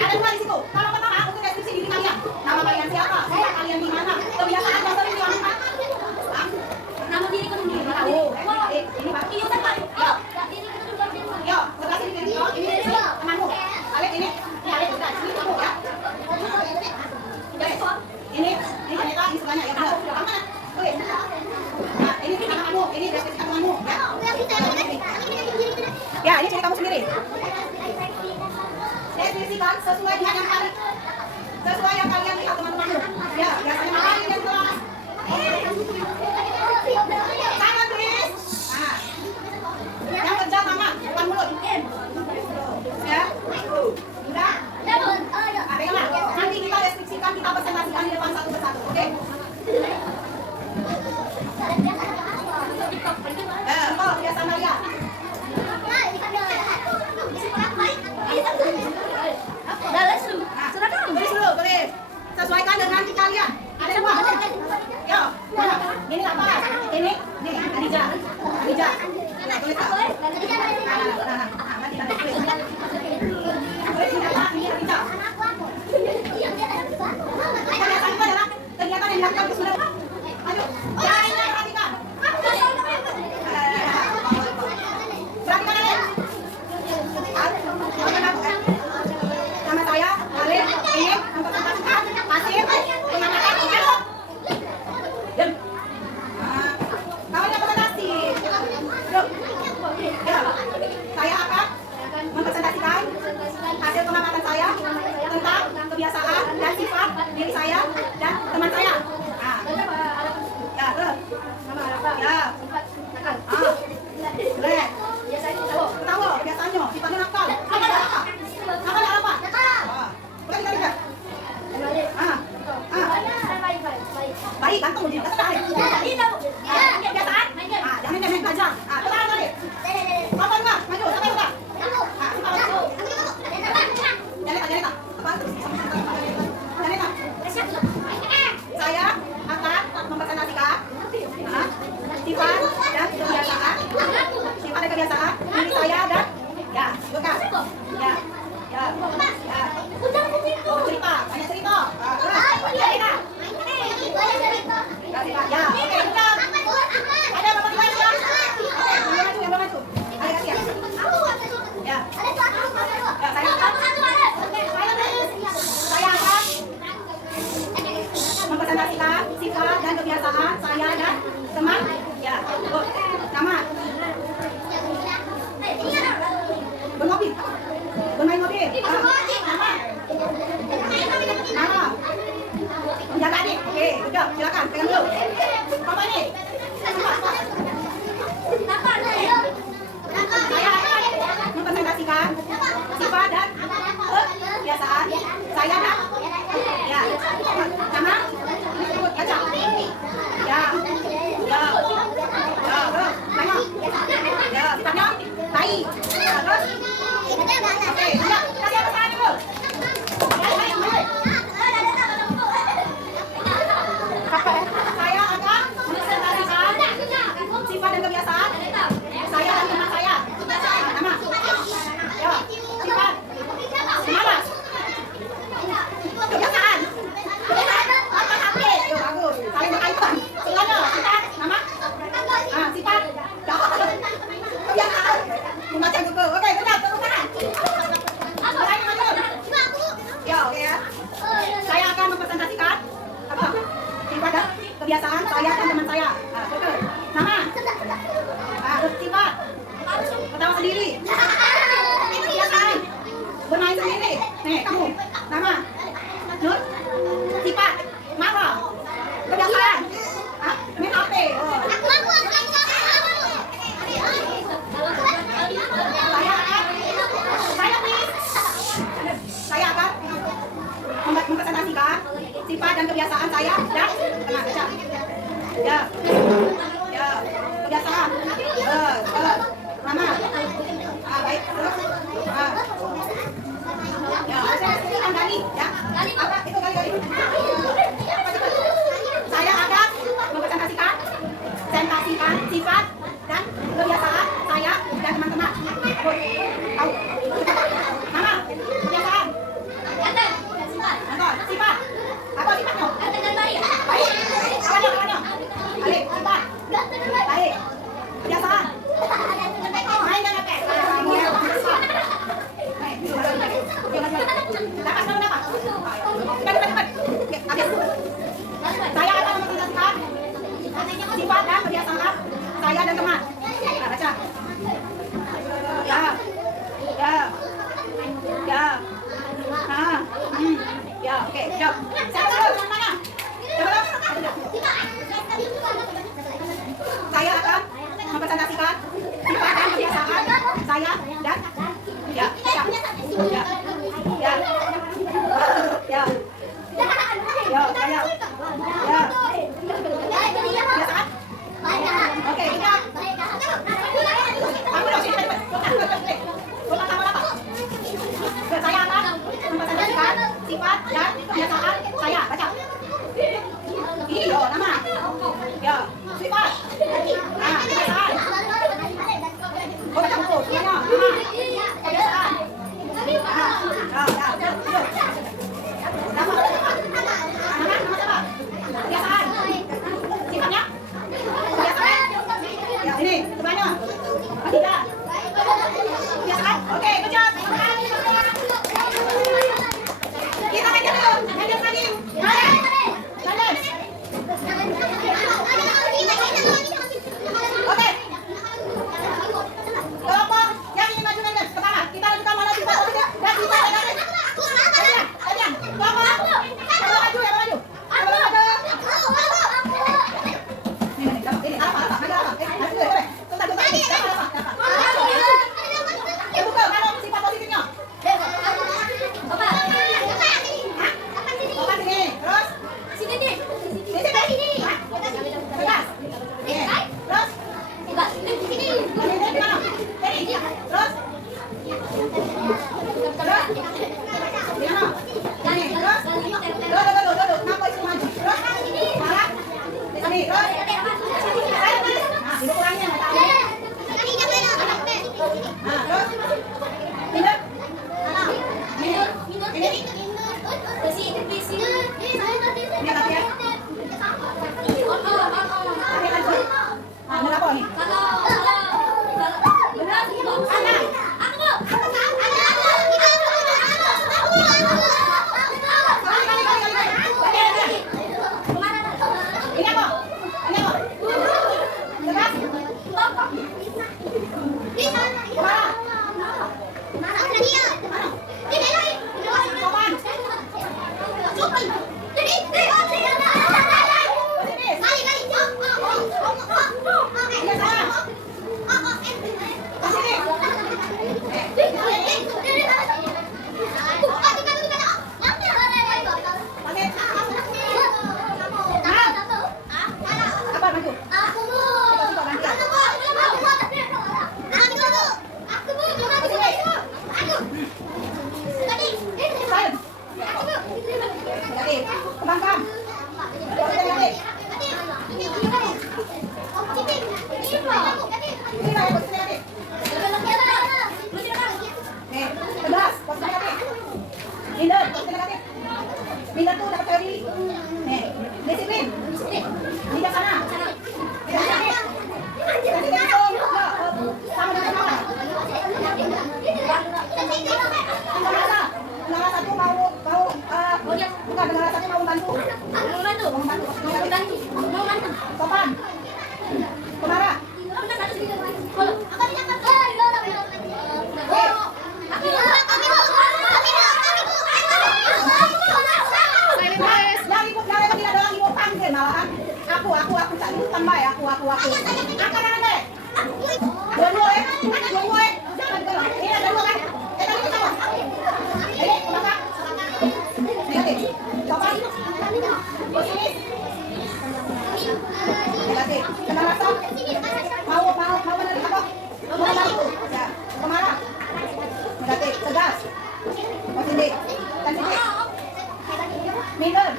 Ada dua di situ. Kalau pertama untuk deskripsi diri kalian. Nama kalian siapa? Sifat kalian di mana? Kebiasaan yang sering dilakukan. Nama diri kamu sendiri. Tahu. Ini Pak. Iya, Pak. Yo, sebelah sini kan. Yo, ini temanmu. Alif ini. Ini Alif udah. Ini kamu ya. Ini Aneta di sebelahnya ya. Kamu mana? Tulis. Nah, ini nama kamu. Ini deskripsi temanmu ya. Ya, ini ciri kamu sendiri. Deskripsikan sesuai dengan yang kalian lihat teman-temanmu. Ya, biasanya makan dan kelas. Tangan tulis. Nah, yang kerja tangan, bukan mulut. Ya, udah. Baiklah, nanti kita deskripsikan, kita presentasikan di depan satu persatu, oke? Biasa Maria. Tulis dulu, tulis. Sesuaikan dengan kalian. Ada dua. Yo, ini apa? Ini Adija. Nah, tulis apa? Nanti tulis. Tulis ini apa? Ini Adija. Kegiatan itu adalah kegiatan yang dilakukan di sudah. Ayo, jangan perhatikan. Perhatikan ini. Tarik, gantung dia. Tarik. Kebiasaan. Jangan main belajar. Tenang tadi. Apa enggak? Maju, sampai buka. Cepat maju. Jangan. Apa? Jangan. Saya akan mempresentasikan sifat dan kebiasaan. Sifat dan kebiasaan diri saya dan ya, bukan. Ya. Cerita, banyak cerita. Ya, oke, benar. Ada apa lagi ya? Yang mana tuh? Ayo kasih ya. Ya. Saya akan mempresentasikan sifat dan kebiasaan saya dan teman. Ya, nama. Bermobil. Bermain mobil. Nama. Menjaga adik. Oke, udah, silakan pegang dulu. Apa ini? Saya akan mempresentasikan sifat dan kebiasaan saya dan ya. Nama. Sebut baca. Ya. Terus. Nama. Ya, sifatnya baik. Terus. Oke, udah. Kasih apa saran dulu? Saya akan mempresentasikan sifat dan kebiasaan saya dan teman saya. Nama. Ya. Sifat. Semangat. Kebiasaan. Apa HP? Yo, bagus. Saling berkaitan. Silakan. Sifat. Nama. Sifat. Kebiasaan. Membaca buku. Oke, benar. Tepuk tangan. Ya, oke ya. Saya akan mempresentasikan apa? Sifat dan kebiasaan saya dan teman saya. Betul. Nama. Sifat. Ketawa sendiri. Itu kebiasaan. Bermain sendiri. Nih, kamu. Nama. Nur. Sifat. Marah. Kebiasaan. Main HP. Saya akan mempresentasikan sifat dan kebiasaan saya dan tenang baca. Ya. Kebiasaan. Nama. Baik. Terus. Ya, saya sebutkan gali. Ya. Apa itu gali? Saya akan mempresentasikan sifat dan kebiasaan saya dan teman-teman. Tahu. Nama. Kebiasaan. Nonton. Sifat. Apa sifatnya? Baik. Apanya? Baik. Sifat. Baik. Kebiasaan. Main dengan HP. Dapat. Cepat. Saya akan mempresentasikan sifat dan kebiasaan saya dan teman. Baca. Ya. Ya, oke. Jawab. Siapa dulu? Mana? Saya akan mempresentasikan sifat dan kebiasaan saya dan ya. Kebiasaan. Oke, kita. Kamu dong, cepat. Saya akan mempresentasikan sifat dan kebiasaan saya. Baca. Ini loh nama. Ya, sifat. Kebiasaan. Baca buku. Nama. Kebiasaan. Nama siapa? Kebiasaan. Sifatnya? Kebiasaan. Ya, ini sebelahnya. Tidak. Kebiasaan. Oke, good job. Kita lanjut dulu. Lanjut lagi. Oke. Kelompok yang ingin maju ke sana. Kita lanjutkan mana sifat atau tidak? Dan sifat dan kalian. Kelompok. Yang maju. Ini, apa? Maju. Sebentar. Buka, mana sifat disiplin. Bijaksana. Bijaksana. Sensitif itu sama dengan apa? Negara satu mau bukan negara satu mau membantu. Sopan. Pemarah. Yang tidak ada lagi mau panggil malahan. Aku tak lupa mbak ya. Aku. Angkat tangan deh. Dua-dua ya. Dua-dua ya. Jangan gerak. Ini ada dua kan. Tadi kita sama. Ini belakang. Negatif. Sopan. Positif. Negatif. Kenal rasa. Mau menerima apa? Mau bantu. Ya. Pemarah. Negatif. Tegas. Positif. Sensitif. Middle.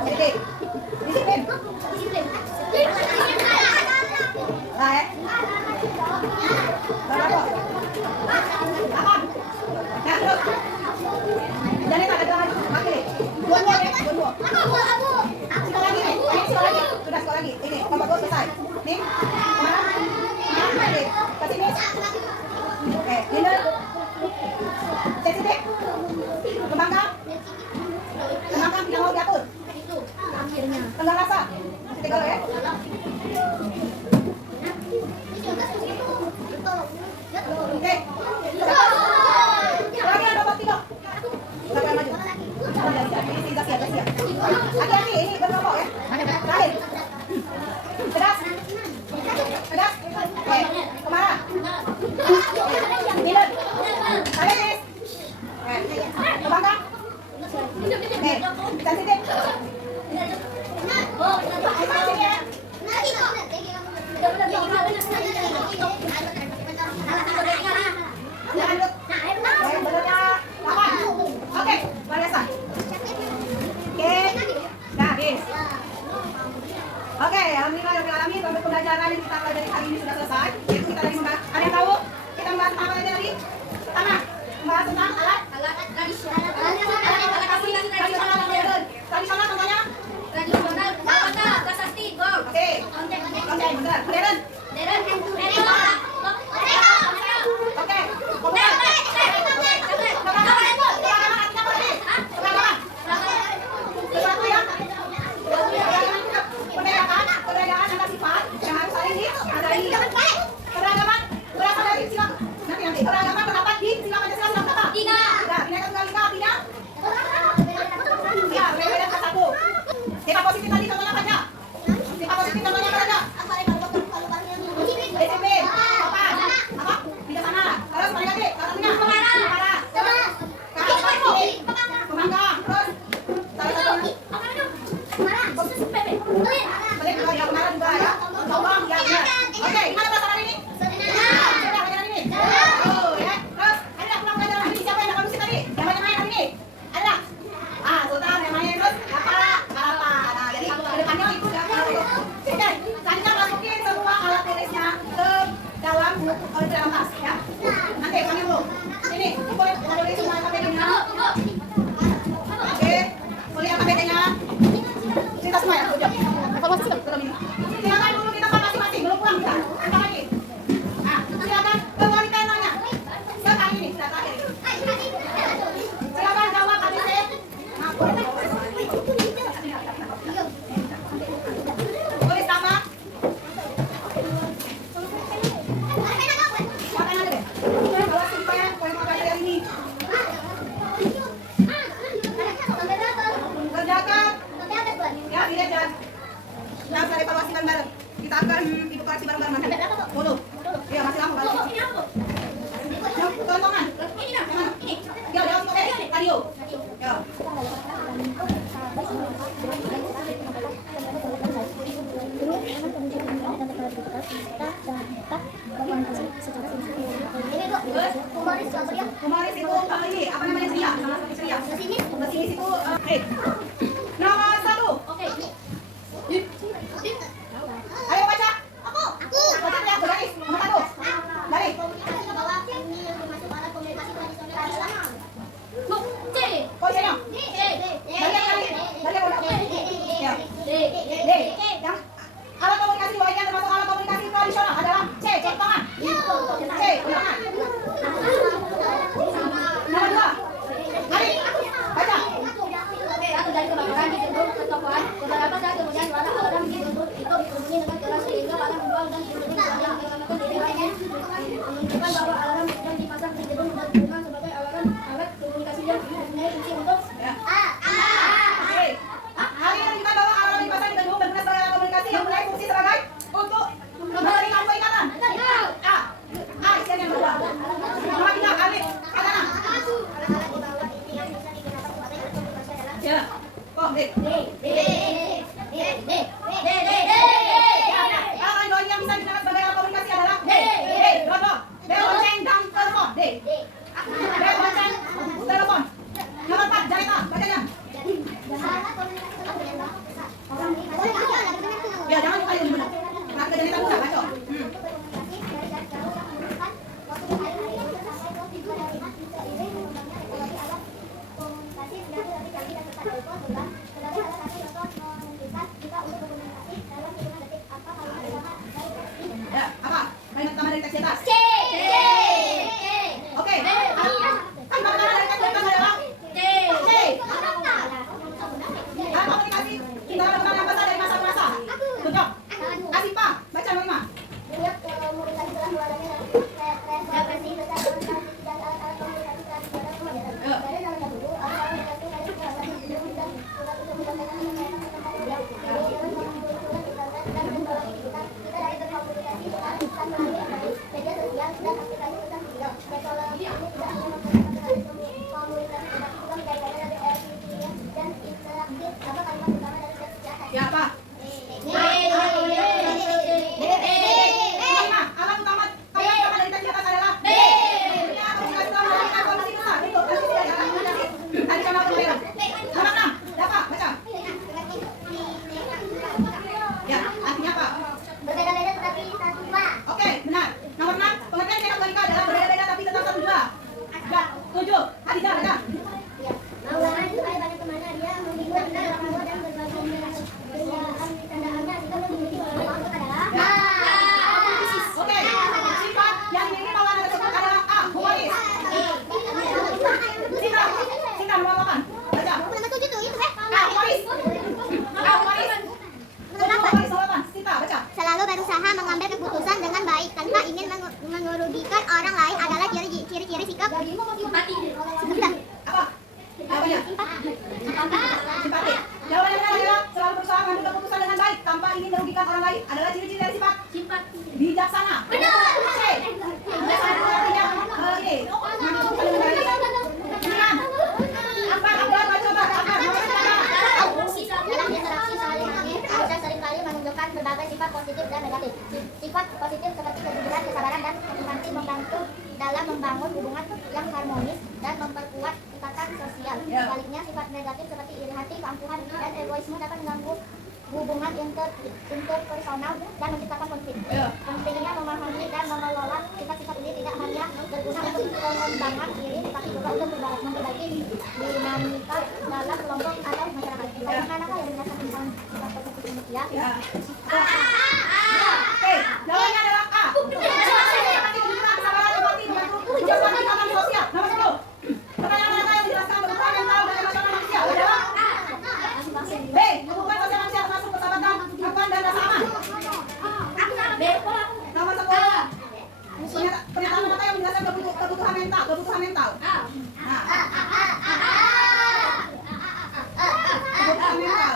Negatif. Disiplin. Lah ya. Berapa? Apa? Ya, terus. Jangan tak ada lagi. Oke. Dua-dua ya, dua-dua. Sekali lagi nih. Ini sekali lagi. Sudah sekali lagi. Ini, nomor 2 selesai. Nih. Kemana? Nih. Ke sini. Oke, middle. Sensitif. Kembangkan. Tidak mau diatur. Tengah rasa. Masih tiga ya. Oke. Lagi ada nomor 3. Silakan maju. Ini sudah siap. Hati-hati, ini berkelompok ya. Terakhir. Pedas. Oke. Kemana? Milen. Salis. Oke. Kembangkan. Oke. Sensitif. Oke, barisan. Oke, gadis. Oke, alhamdulillah untuk pembelajaran yang kita pelajari hari ini sudah selesai. Yaitu kita tadi membahas. Ada yang tahu? Kita membahas apa aja tadi? Pertama, membahas tentang alat tradisional. Tradisional contohnya? Prasasti, gol. Oke, benar. Modern. Oke, sesuatu yang perdagangan ada sifat yang harus saling dihargai. Perdagangan berasal dari sila. Nanti perdagangan terdapat di sila Pancasila sila berapa? 3. Bineka Tunggal Ika 3. Ya, berbeda ke 1. Sifat positif tadi contohnya apa aja? Sifat positif contohnya apa aja? Disiplin, sopan, apa? Bijaksana. Terus negatif, contohnya pemarah, pembangkang, terus salah satu pelit juga ya, pemarah juga ya, sombong ya, benar. Oke, gimana pelajaran ini? Sudah pelajaran ini. Oh ya, terus ada pulang pelajaran ini siapa yang akan musik tadi? Yang main hari ini? Ada? Sultan yang main terus Kalapa. Nah, jadi ke depannya itu ya. Oke, selanjutnya masukin semua alat tulisnya ke dalam buku dalam tas ya. Nanti kami dulu. Ini boleh tulis semua KPD-nya. Oke, boleh KPD-nya. Kita semua ya, udah. Evaluasi sudah belum ini. Silakan dulu kita masing-masing, belum pulang kita. Kita lagi. Nah, silakan ke wanita yang nanya. Sekali ini sudah terakhir. Silakan jawab ABC. Nah, tulis nama. Silakan aja deh. Kalau supaya poin materi hari ini. Kerjakan. Ya, dilihat jalan. Nah, kita evaluasi bareng-bareng. Kita akan ibu koreksi bareng-bareng nanti. Foto. Iya, masih lama kalau. Yang tontonan. Ini nah, mana? Ini. Ya, dia untuk radio. Ya. Humoris itu ini apa namanya ceria? Salah satu ceria. Pesimis itu nomor 1. Oke. Ayo baca. Aku. Baca ya, berbaris. Nomor 1. Baris. C. Oh, sini. C. Bagian kali. D. Kategori yang bisa digunakan sebagai alat komunikasi adalah D. Telepon. D lonceng dan telepon. D. D lonceng telepon. Nomor 4 Janeta, bacanya. Ya jangan lupa yang benar. Kata Janeta buka, baca. Ya, apa? Kalimat pertama dari teks di atas. Oke. Kan pertama dari teks di atas adalah C. Alat komunikasi kita lakukan yang besar dari masa ke masa. Tunjuk. Asifa, baca nomor 5. Ya apa? Alat utama dari teks di atas adalah B. Dunia komunikasi telah melahirkan kondisi besar. Itu pasti tidak ada komunikasi. Tadi contoh pembayaran. Nomor 6, Dafa, baca. Ya, artinya apa? Berbeda-beda tetapi satu jua. Oke, benar. Nomor 6, pengertian kategorika adalah berbeda-beda tapi tetap satu jua. Ya, 7, Hadijah, baca. Maulangan supaya banyak temannya dia membingungkan dan berpanggung dan berbagi kerjaan candaannya jika memiliki maksud adalah Oke, sifat yang dimiliki Maulana tersebut adalah A. Humoris. Sita nomor 8, baca. nomor 7 tuh itu A. Humoris. A. Humoris. Humoris nomor 8, Sita, baca. selalu berusaha mengambil keputusan dengan baik tanpa ingin mengerugikan orang lain adalah ciri-ciri sikap sudah. Apa? Jawabannya? Simpati. Jawabannya benar adalah selalu berusaha mengambil keputusan dengan baik tanpa ingin merugikan orang lain adalah ciri-ciri dari sifat bijaksana. C. Bijaksana itu artinya ini mengambil keputusan dengan baik. 9. Akbar, baca Akbar. Akbar, nomor 9. Dalam interaksi saling kita seringkali menunjukkan berbagai sifat positif dan negatif. Sifat positif seperti kejujuran, kesabaran, dan empati membantu dalam membangun hubungan yang harmonis dan memperkuat ikatan sosial. Sebaliknya, sifat negatif seperti iri hati, keangkuhan, dan egoisme dapat mengganggu hubungan interpersonal dan menciptakan konflik. Pentingnya memahami dan mengelola sifat-sifat ini tidak hanya berguna untuk pengembangan diri, tetapi juga untuk memperbaiki dinamika dalam kelompok atau masyarakat. Bagaimanakah yang dirasakan sifat positif ini? Ya. Oke, jawabannya adalah A. Seperti kejujuran, kesabaran, empati, membantu memperkuat ikatan sosial. Nomor 10. Pertanyaan mana yang menjelaskan kebutuhan mental dan emosional manusia adalah B. Kebutuhan sosial manusia termasuk persahabatan, pengakuan, dan rasa aman. Nomor 10. Pernyataan mana yang menjelaskan kebutuhan mental? Kebutuhan mental. Nah. Kebutuhan mental.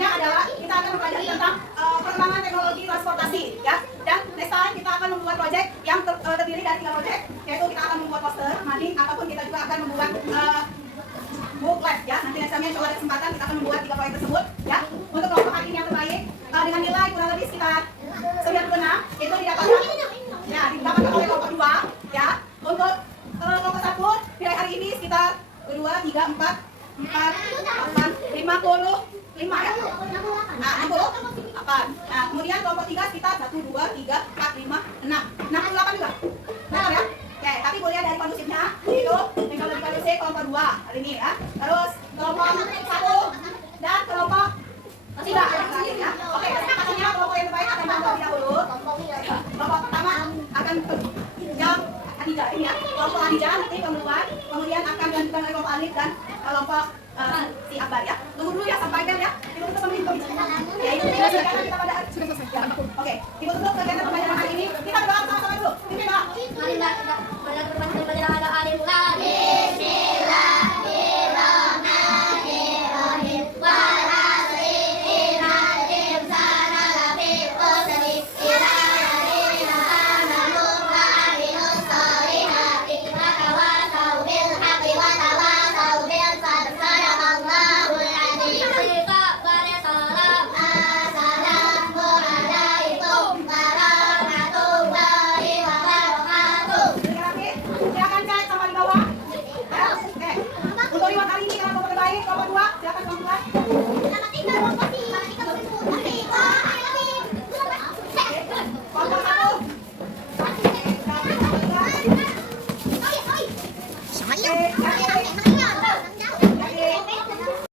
selanjutnya adalah kita akan mempelajari tentang perkembangan teknologi transportasi, ya. Dan next time kita akan membuat proyek yang terdiri dari 3 proyek, yaitu kita akan membuat poster, mading, ataupun kita juga akan membuat booklet, ya. Nanti next time kalau ada kesempatan kita akan membuat 3 proyek tersebut, ya. Untuk kelompok hari ini yang terbaik dengan nilai kurang lebih sekitar 96 itu didapatkan, ya, didapatkan oleh kelompok 2, ya. Untuk kelompok 1 nilai hari ini sekitar 2, 3, 4, 8, 55 ya. Nah, 68. Nah, kemudian kelompok 3 sekitar 1, 2, 3, 4, 5, 6. 68 juga. Benar ya? Oke, tapi kuliah dari kondusifnya itu teknologi kondusif kelompok 2 hari ini ya. Terus kelompok 1 dan kelompok 3 yang terakhir ya. Oke, katanya kelompok yang terbaik akan terlebih dahulu. Kelompok pertama akan yang Adija ini ya. Kelompok Adija nanti pembuat, kemudian akan dilanjutkan oleh kelompok Alif dan kelompok si Akbar ya. Tunggu dulu ya sampai kan ya.